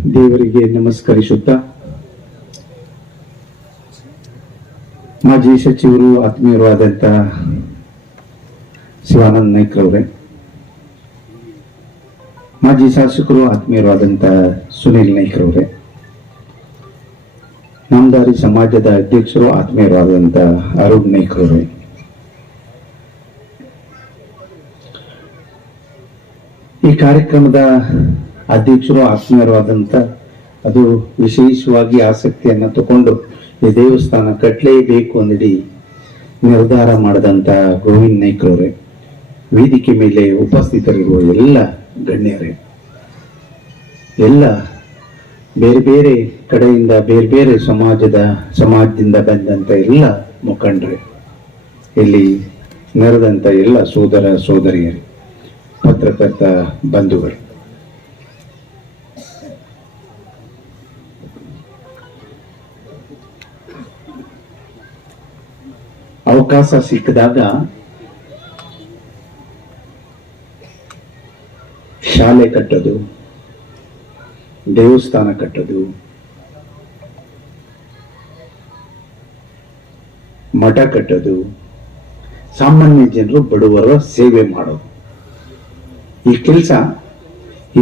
ದೇವರಿಗೆ ನಮಸ್ಕರಿಸುತ್ತಾ ಮಾಜಿ ಸಚಿವರು ಆತ್ಮೀಯರು ಆದಂತ ಶಿವಾನಂದ ನಾಯ್ಕರವರೇ, ಮಾಜಿ ಶಾಸಕರು ಆತ್ಮೀಯರು ಆದಂತ ಸುನೀಲ್ ನಾಯ್ಕರವರೇ, ನಾಮದಾರಿ ಸಮಾಜದ ಅಧ್ಯಕ್ಷರು ಆತ್ಮೀಯರು ಆದಂತ ಅರುಣ್ ನಾಯ್ಕರವರೇ, ಈ ಕಾರ್ಯಕ್ರಮದ ಅಧ್ಯಕ್ಷರು ಆತ್ಮೀಯರು ಆದಂತ ಅದು ವಿಶೇಷವಾಗಿ ಆಸಕ್ತಿಯನ್ನು ತಗೊಂಡು ಈ ದೇವಸ್ಥಾನ ಕಟ್ಟಲೇಬೇಕು ಅಂದಿ ನಿರ್ಧಾರ ಮಾಡಿದಂತ ಗೋವಿಂದ್ ನಾಯ್ಕರವರೇ, ವೇದಿಕೆ ಮೇಲೆ ಉಪಸ್ಥಿತರಿರುವ ಎಲ್ಲ ಗಣ್ಯರೇ, ಎಲ್ಲ ಬೇರೆ ಬೇರೆ ಕಡೆಯಿಂದ ಬೇರೆ ಬೇರೆ ಸಮಾಜದಿಂದ ಬಂದಂತ ಎಲ್ಲ ಮುಖಂಡರೇ, ಇಲ್ಲಿ ನೆರೆದಂತ ಎಲ್ಲ ಸೋದರ ಸೋದರಿಯರು, ಪತ್ರಕರ್ತ ಬಂಧುಗಳು, ಅವಕಾಶ ಸಿಕ್ಕಿದಾಗ ಶಾಲೆ ಕಟ್ಟೋದು, ದೇವಸ್ಥಾನ ಕಟ್ಟೋದು, ಮಠ ಕಟ್ಟೋದು, ಸಾಮಾನ್ಯ ಜನರು ಬಡವರ ಸೇವೆ ಮಾಡೋದು, ಈ ಕೆಲಸ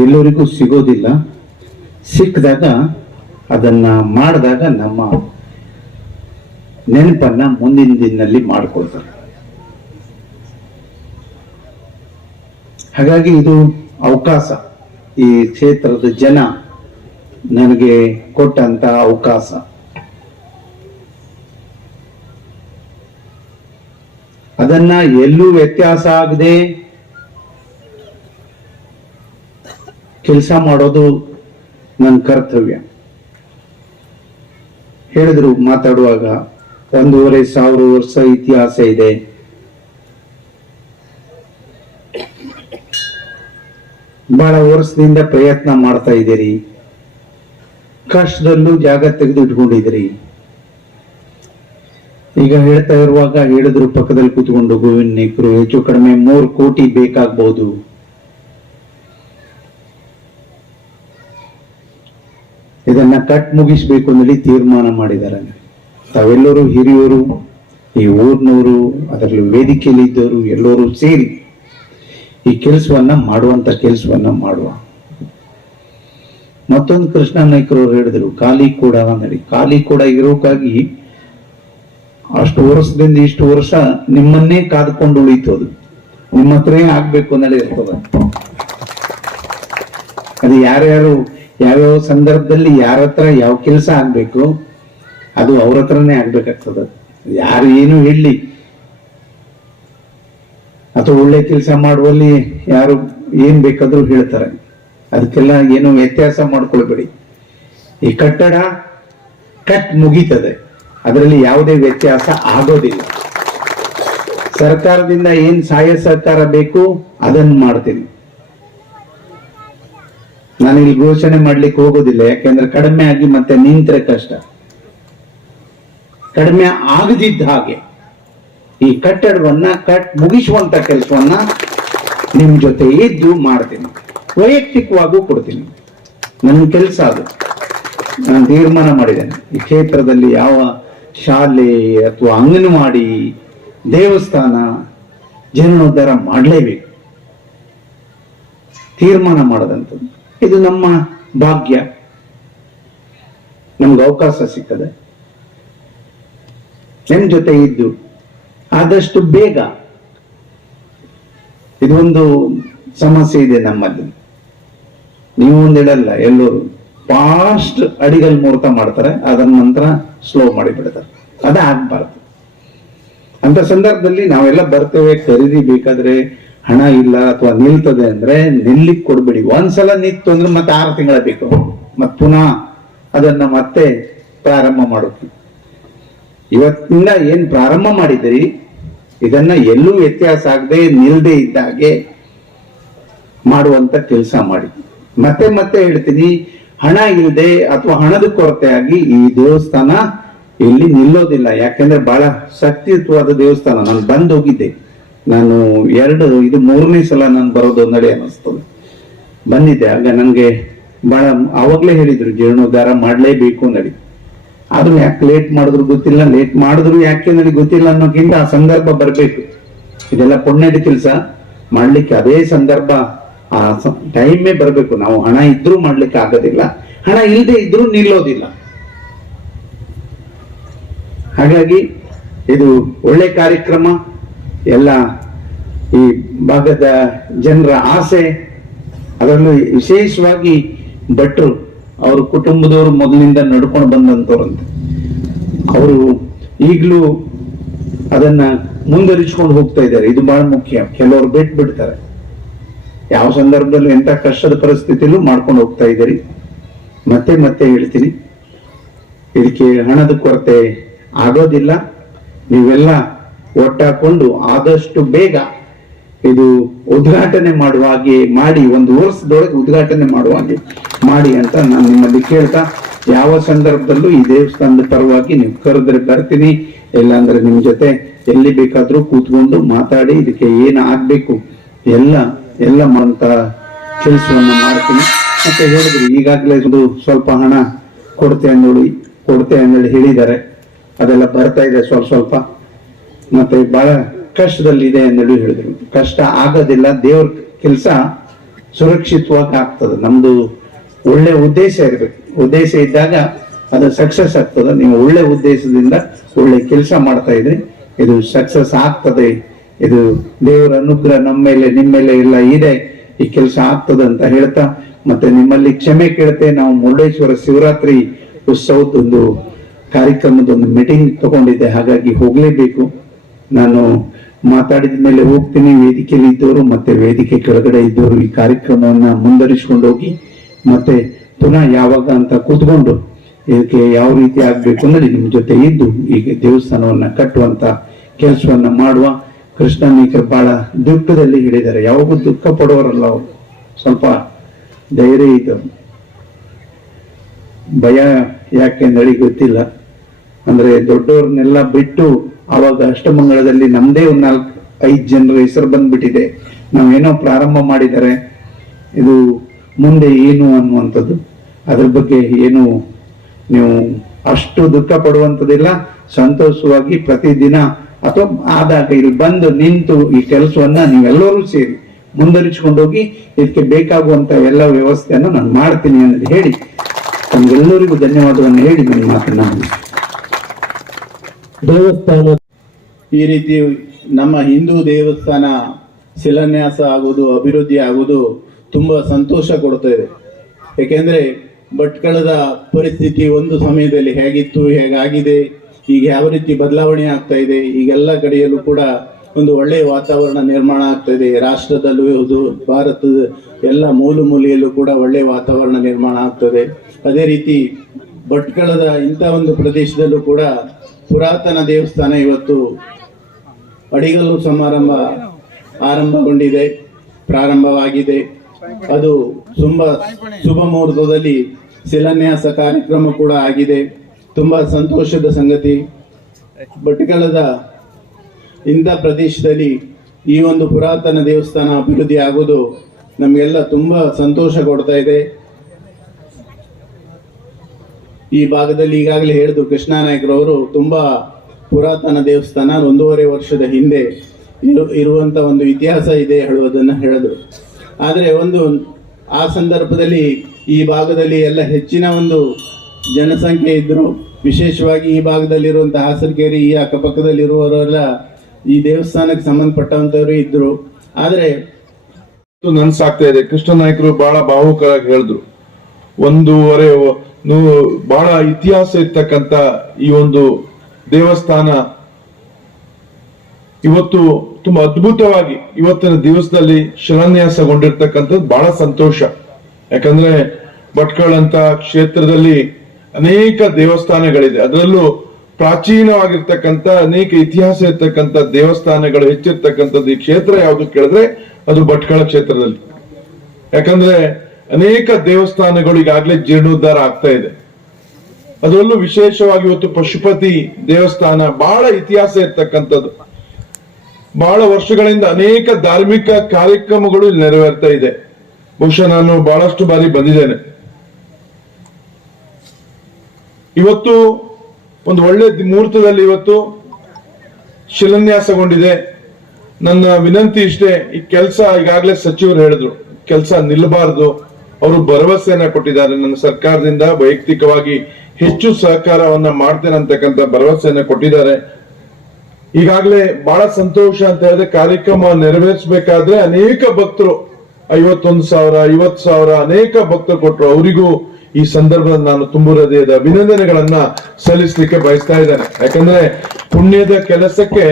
ಎಲ್ಲರಿಗೂ ಸಿಗೋದಿಲ್ಲ. ಸಿಕ್ಕಿದಾಗ ಅದನ್ನ ಮಾಡಿದಾಗ ನಮ್ಮ ನೆನಪನ್ನ ಮುಂದಿನ ದಿನದಲ್ಲಿ ಮಾಡ್ಕೊಳ್ತಾರೆ. ಹಾಗಾಗಿ ಇದು ಅವಕಾಶ, ಈ ಕ್ಷೇತ್ರದ ಜನ ನನಗೆ ಕೊಟ್ಟಂತ ಅವಕಾಶ. ಅದನ್ನ ಎಲ್ಲೂ ವ್ಯತ್ಯಾಸ ಆಗದೆ ಕೆಲಸ ಮಾಡೋದು ನನ್ನ ಕರ್ತವ್ಯ. ಹೇಳಿದ್ರು ಮಾತಾಡುವಾಗ 1,500 ವರ್ಷ ಇತಿಹಾಸ ಇದೆ. ಬಹಳ ವರ್ಷದಿಂದ ಪ್ರಯತ್ನ ಮಾಡ್ತಾ ಇದ್ದೀರಿ, ಕಷ್ಟದಲ್ಲೂ ಜಾಗ ತೆಗೆದು ಇಟ್ಕೊಂಡಿದ್ದೀರಿ. ಈಗ ಹೇಳ್ತಾ ಇರುವಾಗ ಹೇಳಿದ್ರು ಪಕ್ಕದಲ್ಲಿ ಕೂತ್ಕೊಂಡು ಗೋವಿಂದ್ ನಾಯ್ಕರು, ಹೆಚ್ಚು ಕಡಿಮೆ 3 ಕೋಟಿ ಬೇಕಾಗಬಹುದು. ಇದನ್ನ ಕಟ್ ಮುಗಿಸ್ಬೇಕು ಅನ್ನಲಿ ತೀರ್ಮಾನ ಮಾಡಿದ್ದಾರೆ. ತಾವೆಲ್ಲರೂ ಹಿರಿಯರು, ಈ ಊರ್ನವರು, ಅದರಲ್ಲಿ ವೇದಿಕೆಯಲ್ಲಿ ಇದ್ದವರು ಎಲ್ಲರೂ ಸೇರಿ ಈ ಕೆಲಸವನ್ನ ಮಾಡುವ. ಮತ್ತೊಂದು ಕೃಷ್ಣ ನಾಯ್ಕರವ್ರು ಹೇಳಿದ್ರು, ಖಾಲಿ ಕೂಡ ನಡಿ. ಖಾಲಿ ಕೂಡ ಇರೋಕ್ಕಾಗಿ ಅಷ್ಟು ವರ್ಷದಿಂದ ಇಷ್ಟು ವರ್ಷ ನಿಮ್ಮನ್ನೇ ಕಾದ್ಕೊಂಡು ಉಳಿತೋದು, ನಿಮ್ಮ ಹತ್ರೇ ಆಗ್ಬೇಕು ಅನ್ನೋದೇ ಇರ್ತದ. ಅದು ಯಾರ್ಯಾರು ಯಾವ್ಯಾವ ಸಂದರ್ಭದಲ್ಲಿ ಯಾರ ಹತ್ರ ಯಾವ ಕೆಲಸ ಆಗ್ಬೇಕು ಅದು ಅವ್ರ ಹತ್ರನೇ ಆಗ್ಬೇಕಾಗ್ತದ. ಯಾರು ಏನು ಹೇಳಿ ಅಥವಾ ಒಳ್ಳೆ ಕೆಲಸ ಮಾಡುವಲ್ಲಿ ಯಾರು ಏನ್ ಬೇಕಾದ್ರೂ ಹೇಳ್ತಾರೆ, ಅದಕ್ಕೆಲ್ಲ ಏನು ವ್ಯತ್ಯಾಸ ಮಾಡ್ಕೊಳ್ಬೇಡಿ. ಈ ಕಟ್ಟಡ ಮುಗೀತದೆ, ಅದರಲ್ಲಿ ಯಾವುದೇ ವ್ಯತ್ಯಾಸ ಆಗೋದಿಲ್ಲ. ಸರ್ಕಾರದಿಂದ ಏನ್ ಸಹಾಯ ಸಹಕಾರ ಬೇಕು ಅದನ್ನ ಮಾಡ್ತೀನಿ. ನಾನು ಇಲ್ಲಿ ಘೋಷಣೆ ಮಾಡ್ಲಿಕ್ಕೆ ಹೋಗೋದಿಲ್ಲ, ಯಾಕೆಂದ್ರೆ ಕಡಿಮೆ ಆಗಿ ಮತ್ತೆ ನಿಂತ್ರೆ ಕಷ್ಟ. ಕಡಿಮೆ ಆಗದಿದ್ದ ಹಾಗೆ ಈ ಕಟ್ಟಡವನ್ನ ಮುಗಿಸುವಂತ ಕೆಲಸವನ್ನ ನಿಮ್ ಜೊತೆ ಇದ್ದು ಮಾಡ್ತೀನಿ, ವೈಯಕ್ತಿಕವಾಗೂ ಕೊಡ್ತೀನಿ. ನನ್ನ ಕೆಲಸ ಅದು. ನಾನು ತೀರ್ಮಾನ ಮಾಡಿದ್ದೇನೆ, ಈ ಕ್ಷೇತ್ರದಲ್ಲಿ ಯಾವ ಶಾಲೆ ಅಥವಾ ಅಂಗನವಾಡಿ, ದೇವಸ್ಥಾನ, ಜೀರ್ಣೋದ್ಧಾರ ಮಾಡಲೇಬೇಕು. ತೀರ್ಮಾನ ಮಾಡದಂಥದ್ದು ಇದು ನಮ್ಮ ಭಾಗ್ಯ. ನಮ್ಗೆ ಅವಕಾಶ ಸಿಕ್ಕದೆ ನಿಮ್ ಜೊತೆ ಇದ್ದು ಆದಷ್ಟು ಬೇಗ. ಇದೊಂದು ಸಮಸ್ಯೆ ಇದೆ ನಮ್ಮಲ್ಲಿ, ನೀವು ಒಂದಿಡಲ್ಲ, ಎಲ್ಲರೂ ಫಾಸ್ಟ್ ಅಡಿಗಲ್ ಮುಹೂರ್ತ ಮಾಡ್ತಾರೆ, ಅದರ ನಂತರ ಸ್ಲೋ ಮಾಡಿಬಿಡ್ತಾರೆ. ಅದೇ ಆಗ್ಬಾರ್ದು. ಅಂತ ಸಂದರ್ಭದಲ್ಲಿ ನಾವೆಲ್ಲ ಬರ್ತೇವೆ, ಖರೀದಿ ಬೇಕಾದ್ರೆ ಹಣ ಇಲ್ಲ ಅಥವಾ ನಿಲ್ತದೆ ಅಂದ್ರೆ ನಿಲ್ಲಿಕ್ ಕೊಡ್ಬೇಡಿ. ಒಂದ್ಸಲ ನಿಂತು ಅಂದ್ರೆ ಮತ್ತೆ 6 ತಿಂಗಳ ಬೇಕು, ಮತ್ ಪುನಃ ಅದನ್ನ ಮತ್ತೆ ಪ್ರಾರಂಭ ಮಾಡೋಕೆ. ಇವತ್ತಿಂದ ಏನ್ ಪ್ರಾರಂಭ ಮಾಡಿದಿರಿ ಇದನ್ನ ಎಲ್ಲೂ ವ್ಯತ್ಯಾಸ ಆಗದೆ ನಿಲ್ದೇ ಇದ್ದಾಗೆ ಮಾಡುವಂತ ಕೆಲಸ ಮಾಡಿ. ಮತ್ತೆ ಹೇಳ್ತೀನಿ, ಹಣ ಇಲ್ಲದೆ ಅಥವಾ ಹಣದ ಕೊರತೆ ಆಗಿ ಈ ದೇವಸ್ಥಾನ ಇಲ್ಲಿ ನಿಲ್ಲೋದಿಲ್ಲ. ಯಾಕೆಂದ್ರೆ ಬಹಳ ಶಕ್ತಿಯುತವಾದ ದೇವಸ್ಥಾನ. ನಾನು ಬಂದು ಹೋಗಿದ್ದೆ, ನಾನು ಇದು 3ನೇ ಸಲ ನಾನು ಬರೋದು ನಡೆ ಅನ್ನಿಸ್ತದೆ. ಬಂದಿದ್ದೆ, ಆಗ ನನಗೆ ಬಹಳ ಅವಾಗ್ಲೇ ಹೇಳಿದ್ರು ಜೀರ್ಣೋದ್ಧಾರ ಮಾಡ್ಲೇಬೇಕು ನಡಿ. ಆದ್ರೂ ಯಾಕೆ ಲೇಟ್ ಮಾಡಿದ್ರು ಗೊತ್ತಿಲ್ಲ, ಲೇಟ್ ಮಾಡಿದ್ರು ಯಾಕೆ ನನಗೆ ಗೊತ್ತಿಲ್ಲ ಅನ್ನೋಕ್ಕಿಂತ ಆ ಸಂದರ್ಭ ಬರ್ಬೇಕು. ಇದೆಲ್ಲ ಪುಣ್ಯದ ಕೆಲಸ ಮಾಡ್ಲಿಕ್ಕೆ ಅದೇ ಸಂದರ್ಭ, ಆ ಟೈಮೇ ಬರ್ಬೇಕು. ನಾವು ಹಣ ಇದ್ರೂ ಮಾಡ್ಲಿಕ್ಕೆ ಆಗೋದಿಲ್ಲ, ಹಣ ಇಲ್ಲದೆ ಇದ್ರೂ ನಿಲ್ಲೋದಿಲ್ಲ. ಹಾಗಾಗಿ ಇದು ಒಳ್ಳೆ ಕಾರ್ಯಕ್ರಮ. ಎಲ್ಲ ಈ ಭಾಗದ ಜನರ ಆಸೆ, ಅದರಲ್ಲೂ ವಿಶೇಷವಾಗಿ ಭಟ್ರು ಅವ್ರ ಕುಟುಂಬದವರು ಮೊದಲಿಂದ ನಡ್ಕೊಂಡು ಬಂದಂತವ್ರಂತೆ. ಅವರು ಈಗಲೂ ಅದನ್ನ ಮುಂದುವರಿಸಿಕೊಂಡು ಹೋಗ್ತಾ ಇದ್ದಾರೆ. ಇದು ಬಹಳ ಮುಖ್ಯ. ಕೆಲವರು ಬಿಡ್ತಾರೆ, ಯಾವ ಸಂದರ್ಭದಲ್ಲೂ ಎಂತ ಕಷ್ಟದ ಪರಿಸ್ಥಿತಿಯಲ್ಲೂ ಮಾಡ್ಕೊಂಡು ಹೋಗ್ತಾ ಇದ್ದೀರಿ. ಮತ್ತೆ ಮತ್ತೆ ಹೇಳ್ತೀನಿ, ಇದಕ್ಕೆ ಹಣದ ಕೊರತೆ ಆಗೋದಿಲ್ಲ. ನೀವೆಲ್ಲ ಒಟ್ಟಾಕೊಂಡು ಆದಷ್ಟು ಬೇಗ ಇದು ಉದ್ಘಾಟನೆ ಮಾಡುವ ಹಾಗೆ ಮಾಡಿ, ಒಂದು ವರ್ಷದೊಳಗೆ ಉದ್ಘಾಟನೆ ಮಾಡುವ ಹಾಗೆ ಮಾಡಿ ಅಂತ ನಾನು ನಿಮ್ಮಲ್ಲಿ ಕೇಳ್ತಾ, ಯಾವ ಸಂದರ್ಭದಲ್ಲೂ ಈ ದೇವಸ್ಥಾನದ ಪರವಾಗಿ ನೀವು ಕರೆದ್ರೆ ಬರ್ತೀನಿ, ಇಲ್ಲಾಂದ್ರೆ ನಿಮ್ ಜೊತೆ ಎಲ್ಲಿ ಬೇಕಾದ್ರೂ ಕೂತ್ಕೊಂಡು ಮಾತಾಡಿ ಇದಕ್ಕೆ ಏನು ಆಗ್ಬೇಕು ಎಲ್ಲ ಅಂತ ಕೆಲಸವನ್ನ ಮಾಡ್ತೀನಿ. ಮತ್ತೆ ಹೇಳಿದ್ರು ಈಗಾಗಲೇ ಇದು ಸ್ವಲ್ಪ ಹಣ ಕೊಡ್ತೆ ಅಂದೇಳಿ ಹೇಳಿದ್ದಾರೆ. ಅದೆಲ್ಲ ಬರ್ತಾ ಇದೆ ಸ್ವಲ್ಪ. ಮತ್ತೆ ಬಹಳ ಕಷ್ಟದಲ್ಲಿ ಇದೆ ಅಂದೇಳಿ ಹೇಳಿದ್ರು. ಕಷ್ಟ ಆಗೋದಿಲ್ಲ, ದೇವ್ರ ಕೆಲಸ ಸುರಕ್ಷಿತವಾಗಿ ಆಗ್ತದೆ. ನಮ್ದು ಒಳ್ಳೆ ಉದ್ದೇಶ ಇರ್ಬೇಕು. ಉದ್ದೇಶ ಇದ್ದಾಗ ಅದು ಸಕ್ಸಸ್ ಆಗ್ತದೆ. ನೀವು ಒಳ್ಳೆ ಉದ್ದೇಶದಿಂದ ಒಳ್ಳೆ ಕೆಲಸ ಮಾಡ್ತಾ ಇದ್ರಿ, ಇದು ಸಕ್ಸಸ್ ಆಗ್ತದೆ. ಇದು ದೇವರ ಅನುಗ್ರಹ ನಮ್ಮ ಮೇಲೆ ನಿಮ್ಮ ಮೇಲೆ ಎಲ್ಲ ಇದೆ, ಈ ಕೆಲಸ ಆಗ್ತದೆ ಅಂತ ಹೇಳ್ತಾ, ಮತ್ತೆ ನಿಮ್ಮಲ್ಲಿ ಕ್ಷಮೆ ಕೇಳ್ತೆ. ನಾವು ಮುರುಡೇಶ್ವರ ಶಿವರಾತ್ರಿ ಉತ್ಸವದ ಒಂದು ಕಾರ್ಯಕ್ರಮದ ಒಂದು ಮೀಟಿಂಗ್ ತಗೊಂಡಿದ್ದೆ, ಹಾಗಾಗಿ ಹೋಗ್ಲೇಬೇಕು. ನಾನು ಮಾತಾಡಿದ ಮೇಲೆ ಹೋಗ್ತೀನಿ. ವೇದಿಕೆಯಲ್ಲಿ ಇದ್ದವರು ಮತ್ತೆ ವೇದಿಕೆ ಕೆಳಗಡೆ ಇದ್ದವರು ಈ ಕಾರ್ಯಕ್ರಮವನ್ನ ಮುಂದುವರಿಸಿಕೊಂಡು ಹೋಗಿ ಮತ್ತೆ ಪುನಃ ಯಾವಾಗ ಅಂತ ಕೂತ್ಕೊಂಡು ಇದಕ್ಕೆ ಯಾವ ರೀತಿ ಆಗ್ಬೇಕು ಅಂದ್ರೆ ನಿಮ್ ಜೊತೆ ಇದ್ದು ಈಗ ದೇವಸ್ಥಾನವನ್ನ ಕಟ್ಟುವಂತ ಕೆಲಸವನ್ನ ಮಾಡುವ. ಕೃಷ್ಣನೀಕರ್ ಬಹಳ ದುಃಖದಲ್ಲಿ ಹೇಳಿದ್ದಾರೆ. ಯಾವಾಗೂ ದುಃಖ ಪಡೋರಲ್ಲ ಅವರು, ಸ್ವಲ್ಪ ಧೈರ್ಯ ಇದ್ದವರು. ಭಯ ಯಾಕೆಂದೇಳಿ ಗೊತ್ತಿಲ್ಲ. ಅಂದ್ರೆ ದೊಡ್ಡವ್ರನ್ನೆಲ್ಲ ಬಿಟ್ಟು ಅವಾಗ ಅಷ್ಟಮಂಗಳದಲ್ಲಿ ನಮ್ದೇ ಒಂದ್ 4-5 ಜನರ ಹೆಸರು ಬಂದ್ಬಿಟ್ಟಿದೆ. ನಾವೇನೋ ಪ್ರಾರಂಭ ಮಾಡಿದ್ದಾರೆ, ಇದು ಮುಂದೆ ಏನು ಅನ್ನುವಂಥದ್ದು, ಅದ್ರ ಬಗ್ಗೆ ಏನು ನೀವು ಅಷ್ಟು ದುಃಖ ಪಡುವಂಥದ್ದಿಲ್ಲ. ಸಂತೋಷವಾಗಿ ಪ್ರತಿದಿನ ಅಥವಾ ಆದಾಗ ಇಲ್ಲಿ ಬಂದು ನಿಂತು ಈ ಕೆಲಸವನ್ನ ನೀವೆಲ್ಲರೂ ಸೇರಿ ಮುಂದುವರಿಸಿಕೊಂಡು ಹೋಗಿ ಇದಕ್ಕೆ ಬೇಕಾಗುವಂತ ಎಲ್ಲ ವ್ಯವಸ್ಥೆಯನ್ನು ನಾನು ಮಾಡ್ತೀನಿ ಅಂತ ಹೇಳಿ ತಮ್ಗೆಲ್ಲರಿಗೂ ಧನ್ಯವಾದವನ್ನು ಹೇಳಿ ನನ್ನ ಮಾತನ್ನ ದೇವಸ್ಥಾನ ಈ ರೀತಿ ನಮ್ಮ ಹಿಂದೂ ದೇವಸ್ಥಾನ ಶಿಲಾನ್ಯಾಸ ಆಗುವುದು, ಅಭಿವೃದ್ಧಿ ಆಗುವುದು ತುಂಬಾ ಸಂತೋಷ ಕೊಡ್ತಾ ಇದೆ. ಯಾಕೆಂದ್ರೆ ಭಟ್ಕಳದ ಪರಿಸ್ಥಿತಿ ಒಂದು ಸಮಯದಲ್ಲಿ ಹೇಗಿತ್ತು, ಹೇಗಾಗಿದೆ, ಈಗ ಯಾವ ರೀತಿ ಬದಲಾವಣೆ ಆಗ್ತಾ ಇದೆ. ಈಗೆಲ್ಲ ಕಡೆಯಲ್ಲೂ ಕೂಡ ಒಂದು ಒಳ್ಳೆಯ ವಾತಾವರಣ ನಿರ್ಮಾಣ ಆಗ್ತಾ ಇದೆ. ರಾಷ್ಟ್ರದಲ್ಲೂ ಹೌದು, ಭಾರತದ ಎಲ್ಲ ಮೂಲೆಯಲ್ಲೂ ಕೂಡ ಒಳ್ಳೆಯ ವಾತಾವರಣ ನಿರ್ಮಾಣ ಆಗ್ತದೆ. ಅದೇ ರೀತಿ ಭಟ್ಕಳದ ಇಂಥ ಒಂದು ಪ್ರದೇಶದಲ್ಲೂ ಕೂಡ ಪುರಾತನ ದೇವಸ್ಥಾನ ಇವತ್ತು ಅಡಿಗಲ್ಲು ಸಮಾರಂಭ ಪ್ರಾರಂಭವಾಗಿದೆ. ಅದು ತುಂಬಾ ಶುಭ ಮುಹೂರ್ತದಲ್ಲಿ ಶಿಲಾನ್ಯಾಸ ಕಾರ್ಯಕ್ರಮ ಕೂಡ ಆಗಿದೆ. ತುಂಬಾ ಸಂತೋಷದ ಸಂಗತಿ. ಭಟ್ಕಳದ ಇಂಥ ಪ್ರದೇಶದಲ್ಲಿ ಈ ಒಂದು ಪುರಾತನ ದೇವಸ್ಥಾನ ಅಭಿವೃದ್ಧಿ ಆಗೋದು ನಮಗೆಲ್ಲ ತುಂಬಾ ಸಂತೋಷ ಕೊಡ್ತಾ ಇದೆ. ಈ ಭಾಗದಲ್ಲಿ ಈಗಾಗಲೇ ಹೇಳಿದ್ರು ಕೃಷ್ಣನಾಯ್ಕರವರು ತುಂಬಾ ಪುರಾತನ ದೇವಸ್ಥಾನ 1.5 ವರ್ಷದ ಹಿಂದೆ ಇರುವಂತ ಒಂದು ಇತಿಹಾಸ ಇದೆ ಹೇಳುವುದನ್ನು ಹೇಳಿದ್ರು. ಆದರೆ ಆ ಸಂದರ್ಭದಲ್ಲಿ ಈ ಭಾಗದಲ್ಲಿ ಎಲ್ಲ ಹೆಚ್ಚಿನ ಒಂದು ಜನಸಂಖ್ಯೆ ಇದ್ರು. ವಿಶೇಷವಾಗಿ ಈ ಭಾಗದಲ್ಲಿರುವಂತಹ ಹಾಸರಕೇರಿ, ಈ ಅಕ್ಕಪಕ್ಕದಲ್ಲಿರುವವರೆಲ್ಲ ಈ ದೇವಸ್ಥಾನಕ್ಕೆ ಸಂಬಂಧಪಟ್ಟಂತವರು ಇದ್ರು. ಆದರೆ ನನ್ಸಾಗ್ತಾ ಇದೆ, ಕೃಷ್ಣನಾಯ್ಕರು ಬಹಳ ಭಾವುಕರಾಗಿ ಹೇಳಿದ್ರು. 1.5 ಬಹಳ ಇತಿಹಾಸ ಇರ್ತಕ್ಕಂಥ ಈ ಒಂದು ದೇವಸ್ಥಾನ ಇವತ್ತು ತುಂಬಾ ಅದ್ಭುತವಾಗಿ ಇವತ್ತಿನ ದಿವಸದಲ್ಲಿ ಶಿಲಾನ್ಯಾಸಗೊಂಡಿರ್ತಕ್ಕಂಥದ್ದು ಬಹಳ ಸಂತೋಷ. ಯಾಕಂದ್ರೆ ಭಟ್ಕಳ ಅಂತ ಕ್ಷೇತ್ರದಲ್ಲಿ ಅನೇಕ ದೇವಸ್ಥಾನಗಳಿದೆ. ಅದರಲ್ಲೂ ಪ್ರಾಚೀನವಾಗಿರ್ತಕ್ಕಂಥ ಅನೇಕ ಇತಿಹಾಸ ಇರ್ತಕ್ಕಂಥ ದೇವಸ್ಥಾನಗಳು ಹೆಚ್ಚಿರ್ತಕ್ಕಂಥದ್ದು ಈ ಕ್ಷೇತ್ರ ಯಾವುದು ಕೇಳಿದ್ರೆ ಅದು ಭಟ್ಕಳ ಕ್ಷೇತ್ರದಲ್ಲಿ. ಯಾಕಂದ್ರೆ ಅನೇಕ ದೇವಸ್ಥಾನಗಳು ಈಗಾಗಲೇ ಜೀರ್ಣೋದ್ಧಾರ ಆಗ್ತಾ ಇದೆ. ಅದರಲ್ಲೂ ವಿಶೇಷವಾಗಿ ಇವತ್ತು ಪಶುಪತಿ ದೇವಸ್ಥಾನ ಬಹಳ ಇತಿಹಾಸ ಇರ್ತಕ್ಕಂಥದ್ದು. ಬಹಳ ವರ್ಷಗಳಿಂದ ಅನೇಕ ಧಾರ್ಮಿಕ ಕಾರ್ಯಕ್ರಮಗಳು ನೆರವೇರ್ತಾ ಇದೆ. ಬಹುಶಃ ನಾನು ಬಹಳಷ್ಟು ಬಾರಿ ಬಂದಿದ್ದೇನೆ. ಇವತ್ತು ಒಂದು ಒಳ್ಳೆ ಮುಹೂರ್ತದಲ್ಲಿ ಇವತ್ತು ಶಿಲಾನ್ಯಾಸಗೊಂಡಿದೆ. ನನ್ನ ವಿನಂತಿ ಇಷ್ಟೇ, ಈ ಕೆಲಸ ಈಗಾಗಲೇ ಸಚಿವರು ಹೇಳಿದ್ರು, ಕೆಲಸ ನಿಲ್ಲಬಾರದು. ಅವರು ಭರವಸೆಯನ್ನ ಕೊಟ್ಟಿದ್ದಾರೆ, ನನ್ನ ಸರ್ಕಾರದಿಂದ ವೈಯಕ್ತಿಕವಾಗಿ ಹೆಚ್ಚು ಸಹಕಾರವನ್ನ ಮಾಡ್ತೇನೆ ಅಂತಕ್ಕಂಥ ಭರವಸೆಯನ್ನ ಕೊಟ್ಟಿದ್ದಾರೆ. ಈಗಾಗಲೇ ಬಹಳ ಸಂತೋಷ ಅಂತ ಹೇಳಿದ್ರೆ, ಕಾರ್ಯಕ್ರಮ ನೆರವೇರಿಸಬೇಕಾದ್ರೆ ಅನೇಕ ಭಕ್ತರು 51,000 50,000 ಅನೇಕ ಭಕ್ತರು ಕೊಟ್ಟರು. ಅವರಿಗೂ ಈ ಸಂದರ್ಭದಲ್ಲಿ ನಾನು ತುಂಬು ಹೃದಯದ ಅಭಿನಂದನೆಗಳನ್ನ ಸಲ್ಲಿಸಲಿಕ್ಕೆ ಬಯಸ್ತಾ ಇದ್ದೇನೆ. ಯಾಕಂದ್ರೆ ಪುಣ್ಯದ ಕೆಲಸಕ್ಕೆ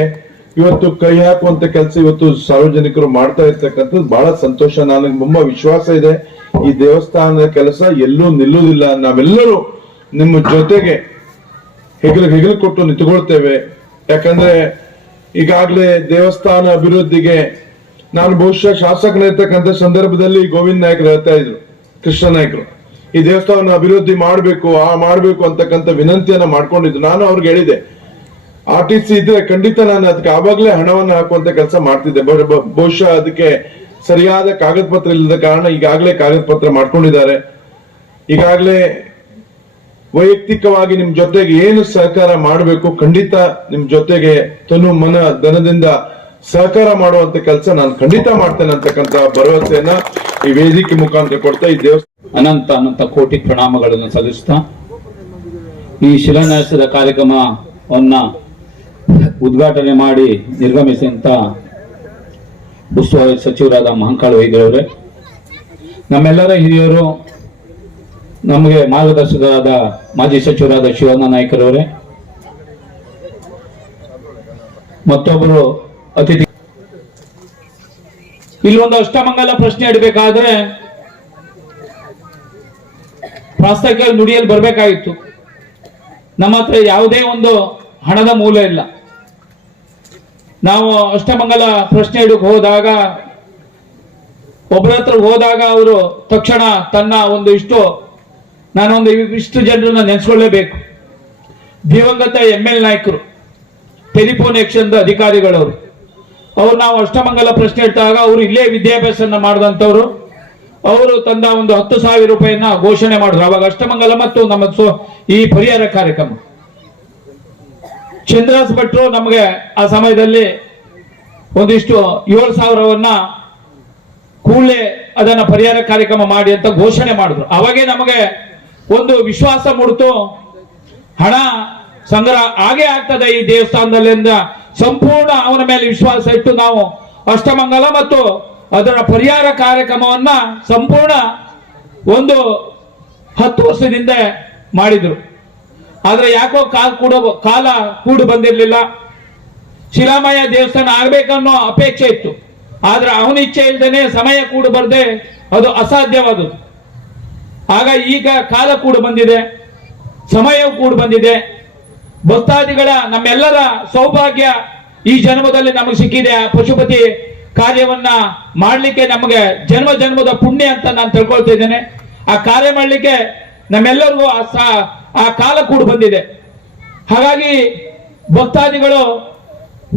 ಇವತ್ತು ಕೈ ಹಾಕುವಂತ ಕೆಲಸ ಇವತ್ತು ಸಾರ್ವಜನಿಕರು ಮಾಡ್ತಾ ಇರ್ತಕ್ಕಂಥದ್ದು ಬಹಳ ಸಂತೋಷ. ನನಗೆ ತುಂಬ ವಿಶ್ವಾಸ ಇದೆ, ಈ ದೇವಸ್ಥಾನದ ಕೆಲಸ ಎಲ್ಲೂ ನಿಲ್ಲುವುದಿಲ್ಲ. ನಾವೆಲ್ಲರೂ ನಿಮ್ಮ ಜೊತೆಗೆ ಹೆಗಲು ಕೊಟ್ಟು ನಿಂತುಕೊಳ್ತೇವೆ. ಯಾಕಂದ್ರೆ ಈಗಾಗಲೇ ದೇವಸ್ಥಾನ ಅಭಿವೃದ್ಧಿಗೆ ನಾನು ಬಹುಶಃ ಶಾಸಕನಿರ್ತಕ್ಕಂಥ ಸಂದರ್ಭದಲ್ಲಿ ಗೋವಿಂದ ನಾಯ್ಕರು ಹೇಳ್ತಾ ಇದ್ರು, ಕೃಷ್ಣ ನಾಯ್ಕರು, ಈ ದೇವಸ್ಥಾನ ಅಭಿವೃದ್ಧಿ ಮಾಡಬೇಕು ಅಂತಕ್ಕಂಥ ವಿನಂತಿಯನ್ನ ಮಾಡ್ಕೊಂಡಿದ್ರು. ನಾನು ಅವ್ರಿಗೆ ಹೇಳಿದೆ, RTC ಇದ್ರೆ ಖಂಡಿತ ನಾನು ಅದಕ್ಕೆ ಆವಾಗಲೇ ಹಣವನ್ನು ಹಾಕುವಂತ ಕೆಲಸ ಮಾಡ್ತಿದ್ದೆ. ಬಹುಶಃ ಅದಕ್ಕೆ ಸರಿಯಾದ ಕಾಗದ ಪತ್ರ ಇಲ್ಲದ ಕಾರಣ ಈಗಾಗಲೇ ಕಾಗದ ಪತ್ರ ಮಾಡ್ಕೊಂಡಿದ್ದಾರೆ. ಈಗಾಗಲೇ ವೈಯಕ್ತಿಕವಾಗಿ ನಿಮ್ ಜೊತೆಗೆ ಏನು ಸಹಕಾರ ಮಾಡಬೇಕು, ಖಂಡಿತ ನಿಮ್ ಜೊತೆಗೆ ತನು ಮನ ಧನದಿಂದ ಸಹಕಾರ ಮಾಡುವಂತ ಕೆಲಸ ನಾನು ಖಂಡಿತ ಮಾಡ್ತೇನೆ ಅಂತಕ್ಕಂಥ ಭರವಸೆಯನ್ನ ಈ ವೇದಿಕೆ ಮುಖಾಂತರ ಕೊಡ್ತಾ ಈ ದೇವಸ್ಥಾನ ಅನಂತ ಕೋಟಿ ಪ್ರಣಾಮಗಳನ್ನು ಸಲ್ಲಿಸ್ತಾ ಈ ಶಿಲಾನ್ಯಾಸದ ಕಾರ್ಯಕ್ರಮವನ್ನ ಉದ್ಘಾಟನೆ ಮಾಡಿ ನಿರ್ಗಮಿಸಿದಂತ ಉಸ್ತುವಾರಿ ಸಚಿವರಾದ ಮಹಂಕಾಳ ವೈದ್ಯರವರೇ, ನಮ್ಮೆಲ್ಲರ ಹಿರಿಯರು, ನಮಗೆ ಮಾರ್ಗದರ್ಶಕರಾದ ಮಾಜಿ ಸಚಿವರಾದ ಶಿವಣ್ಣ ನಾಯ್ಕರವರೇ, ಮತ್ತೊಬ್ಬರು ಅತಿಥಿ, ಇಲ್ಲೊಂದು ಅಷ್ಟಮಂಗಲ ಪ್ರಶ್ನೆ ಇಡಬೇಕಾದ್ರೆ ಪ್ರಾಸ್ತಾವಿಕ ನುಡಿಯಲ್ಲಿ ಬರಬೇಕಾಗಿತ್ತು. ನಮ್ಮ ಹತ್ರ ಯಾವುದೇ ಒಂದು ಹಣದ ಮೂಲ ಇಲ್ಲ. ನಾವು ಅಷ್ಟಮಂಗಲ ಪ್ರಶ್ನೆ ಇಡಕ್ಕೆ ಹೋದಾಗ ಒಬ್ಬರ ಹತ್ರ ಹೋದಾಗ ಅವರು ತಕ್ಷಣ ತನ್ನ ನಾನೊಂದು ಇಷ್ಟು ಜನರನ್ನ ನೆನೆಸ್ಕೊಳ್ಳೇಬೇಕು. ದಿವಂಗತ ML ನಾಯ್ಕರು, ಟೆಲಿಫೋನ್ ಎಕ್ಷನ್ ಅಧಿಕಾರಿಗಳವರು, ಅವ್ರು ನಾವು ಅಷ್ಟಮಂಗಲ ಪ್ರಶ್ನೆ ಇಟ್ಟಾಗ ಅವರು ಇಲ್ಲೇ ವಿದ್ಯಾಭ್ಯಾಸನ ಮಾಡಿದಂಥವ್ರು. ಅವರು ತಂದ ಒಂದು 10,000 ರೂಪಾಯಿಯನ್ನ ಘೋಷಣೆ ಮಾಡಿದ್ರು. ಅವಾಗ ಅಷ್ಟಮಂಗಲ ಮತ್ತು ನಮ್ಮ ಈ ಪರಿಹಾರ ಕಾರ್ಯಕ್ರಮ ಚಂದ್ರಾಸ್ ಭಟ್ರು ನಮಗೆ ಆ ಸಮಯದಲ್ಲಿ ಒಂದಿಷ್ಟು 7,000ವನ್ನ ಕೂಡಲೇ ಅದನ್ನ ಪರಿಹಾರ ಕಾರ್ಯಕ್ರಮ ಮಾಡಿ ಅಂತ ಘೋಷಣೆ ಮಾಡಿದ್ರು. ಅವಾಗೇ ನಮಗೆ ಒಂದು ವಿಶ್ವಾಸ ಮೂಡಿತು, ಹಣ ಸಂಗ್ರಹ ಆಗೇ ಆಗ್ತದೆ ಈ ದೇವಸ್ಥಾನದಲ್ಲಿ ಅಂತ ಸಂಪೂರ್ಣ ಅವನ ಮೇಲೆ ವಿಶ್ವಾಸ ಇಟ್ಟು ನಾವು ಅಷ್ಟಮಂಗಲ ಮತ್ತು ಅದರ ಪರಿಹಾರ ಕಾರ್ಯಕ್ರಮವನ್ನ ಸಂಪೂರ್ಣ ಒಂದು 10 ವರ್ಷದಿಂದ ಮಾಡಿದ್ರು. ಆದ್ರೆ ಯಾಕೋ ಕಾಲ ಕೂಡು ಬಂದಿರಲಿಲ್ಲ. ಶಿಲಾಮಯ ದೇವಸ್ಥಾನ ಆಗ್ಬೇಕನ್ನೋ ಅಪೇಕ್ಷೆ ಇತ್ತು. ಆದ್ರೆ ಅವನ ಇಚ್ಛೆ ಇಲ್ದೇನೆ ಸಮಯ ಕೂಡು ಬರ್ದೆ ಅದು ಅಸಾಧ್ಯವಾದದ್ದು. ಆಗ ಈಗ ಕಾಲ ಕೂಡು ಬಂದಿದೆ, ಸಮಯವು ಕೂಡು ಬಂದಿದೆ. ಭಕ್ತಾದಿಗಳ ನಮ್ಮೆಲ್ಲರ ಸೌಭಾಗ್ಯ ಈ ಜನ್ಮದಲ್ಲಿ ನಮಗೆ ಸಿಕ್ಕಿದೆ. ಪಶುಪತಿ ಕಾರ್ಯವನ್ನ ಮಾಡ್ಲಿಕ್ಕೆ ನಮಗೆ ಜನ್ಮದ ಪುಣ್ಯ ಅಂತ ನಾನು ತಿಳ್ಕೊಳ್ತಾ ಇದ್ದೇನೆ. ಆ ಕಾರ್ಯ ಮಾಡ್ಲಿಕ್ಕೆ ನಮ್ಮೆಲ್ಲರಿಗೂ ಆ ಕಾಲ ಕೂಡು ಬಂದಿದೆ. ಹಾಗಾಗಿ ಭಕ್ತಾದಿಗಳು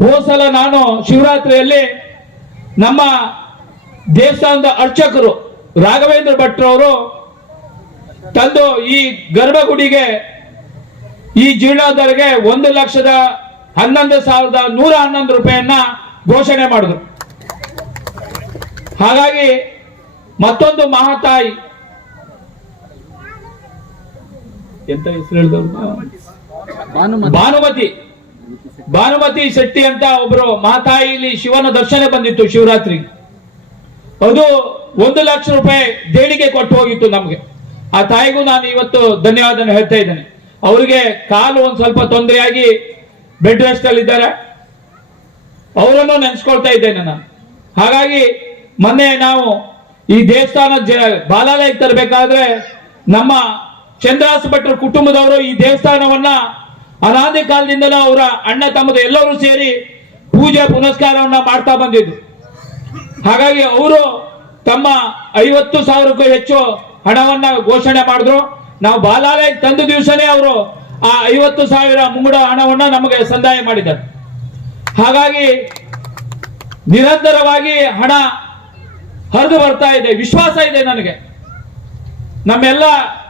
ಹೋಸಲ ನಾನು ಶಿವರಾತ್ರಿಯಲ್ಲಿ ನಮ್ಮ ದೇವಸ್ಥಾನದ ಅರ್ಚಕರು ರಾಘವೇಂದ್ರ ಭಟ್ರವರು ತಂದು ಈ ಗರ್ಭಗುಡಿಗೆ ಈ ಜೀರ್ಣೋದ್ಧಾರಕ್ಕೆ 1,11,111 ರೂಪಾಯಿಯನ್ನ ಘೋಷಣೆ ಮಾಡಿದ್ರು. ಹಾಗಾಗಿ ಮತ್ತೊಂದು ಮಹಾತಾಯಿ, ಎಂತ ಹೆಸರು ಹೇಳಿದವರು, ಭಾನುಮತಿ ಶೆಟ್ಟಿ ಅಂತ ಒಬ್ರು ಮಹಾತಾಯಿಲಿ ಶಿವನ ದರ್ಶನ ಬಂದಿತ್ತು ಶಿವರಾತ್ರಿ. ಅದು 1 ಲಕ್ಷ ರೂಪಾಯಿ ದೇಣಿಗೆ ಕೊಟ್ಟು ಹೋಗಿತ್ತು ನಮ್ಗೆ. ಆ ತಾಯಿಗೂ ನಾನು ಇವತ್ತು ಧನ್ಯವಾದ ಹೇಳ್ತಾ ಇದ್ದೇನೆ. ಅವರಿಗೆ ಕಾಲು ಒಂದ್ ಸ್ವಲ್ಪ ತೊಂದರೆಯಾಗಿ ಬೆಡ್ ರೆಸ್ಟ್ ಅಲ್ಲಿ ಇದ್ದಾರೆ. ಅವರನ್ನು ನೆನೆಸ್ಕೊಳ್ತಾ ಇದ್ದೇನೆ ನಾನು. ಹಾಗಾಗಿ ಮೊನ್ನೆ ನಾವು ಈ ದೇವಸ್ಥಾನ ಬಾಲಾಲಯಕ್ಕೆ ತರಬೇಕಾದ್ರೆ ನಮ್ಮ ಚಂದ್ರಾಸ ಭಟ್ರ ಕುಟುಂಬದವರು ಈ ದೇವಸ್ಥಾನವನ್ನ ಅನಾದಿ ಕಾಲದಿಂದಲೂ ಅವರ ಅಣ್ಣ ತಮ್ಮದು ಎಲ್ಲರೂ ಸೇರಿ ಪೂಜೆ ಪುನಸ್ಕಾರವನ್ನ ಮಾಡ್ತಾ ಬಂದಿದ್ರು. ಹಾಗಾಗಿ ಅವರು ತಮ್ಮ 50,000ಕ್ಕೂ ಹೆಚ್ಚು ಹಣವನ್ನ ಘೋಷಣೆ ಮಾಡಿದ್ರು. ನಾವು ಬಾಲಾಲಯಕ್ಕೆ ತಂದ ದಿವಸನೇ ಅವರು ಆ 50,000 ಮುಂಗಡ ಹಣವನ್ನ ನಮಗೆ ಸಂದಾಯ ಮಾಡಿದ್ದಾರೆ. ಹಾಗಾಗಿ ನಿರಂತರವಾಗಿ ಹಣ ಹರಿದು ಬರ್ತಾ ಇದೆ. ವಿಶ್ವಾಸ ಇದೆ ನನಗೆ, ನಮ್ಮೆಲ್ಲ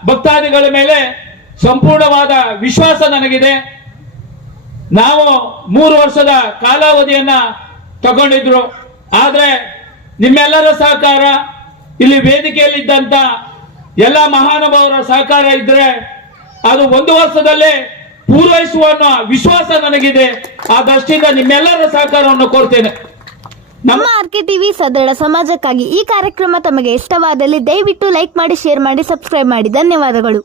ಭಕ್ತಾದಿಗಳ ಮೇಲೆ ಸಂಪೂರ್ಣವಾದ ವಿಶ್ವಾಸ ನನಗಿದೆ. ನಾವು 3 ವರ್ಷದ ಕಾಲಾವಧಿಯನ್ನ ತಗೊಂಡಿದ್ರು. ಆದ್ರೆ ನಿಮ್ಮೆಲ್ಲರ ಸಹಕಾರ, ಇಲ್ಲಿ ವೇದಿಕೆಯಲ್ಲಿದ್ದಂತ ಎಲ್ಲ ಮಹಾನುಭಾವರ ಸಹಕಾರ ಇದ್ರೆ ಅದು 1 ವರ್ಷದಲ್ಲೇ ಪೂರೈಸುವ ವಿಶ್ವಾಸ ನನಗಿದೆ. ಆ ದೃಷ್ಟಿಯಿಂದ ನಿಮ್ಮೆಲ್ಲರ ಸಹಕಾರವನ್ನು ಕೋರ್ತೇನೆ. ನಮ್ಮ ಆರ್ಕೆ ಟಿವಿ ಸದೃಢ ಸಮಾಜಕ್ಕಾಗಿ ಈ ಕಾರ್ಯಕ್ರಮ ತಮಗೆ ಇಷ್ಟವಾದಲ್ಲಿ ದಯವಿಟ್ಟು ಲೈಕ್ ಮಾಡಿ, ಶೇರ್ ಮಾಡಿ, ಸಬ್ಸ್ಕ್ರೈಬ್ ಮಾಡಿ. ಧನ್ಯವಾದಗಳು.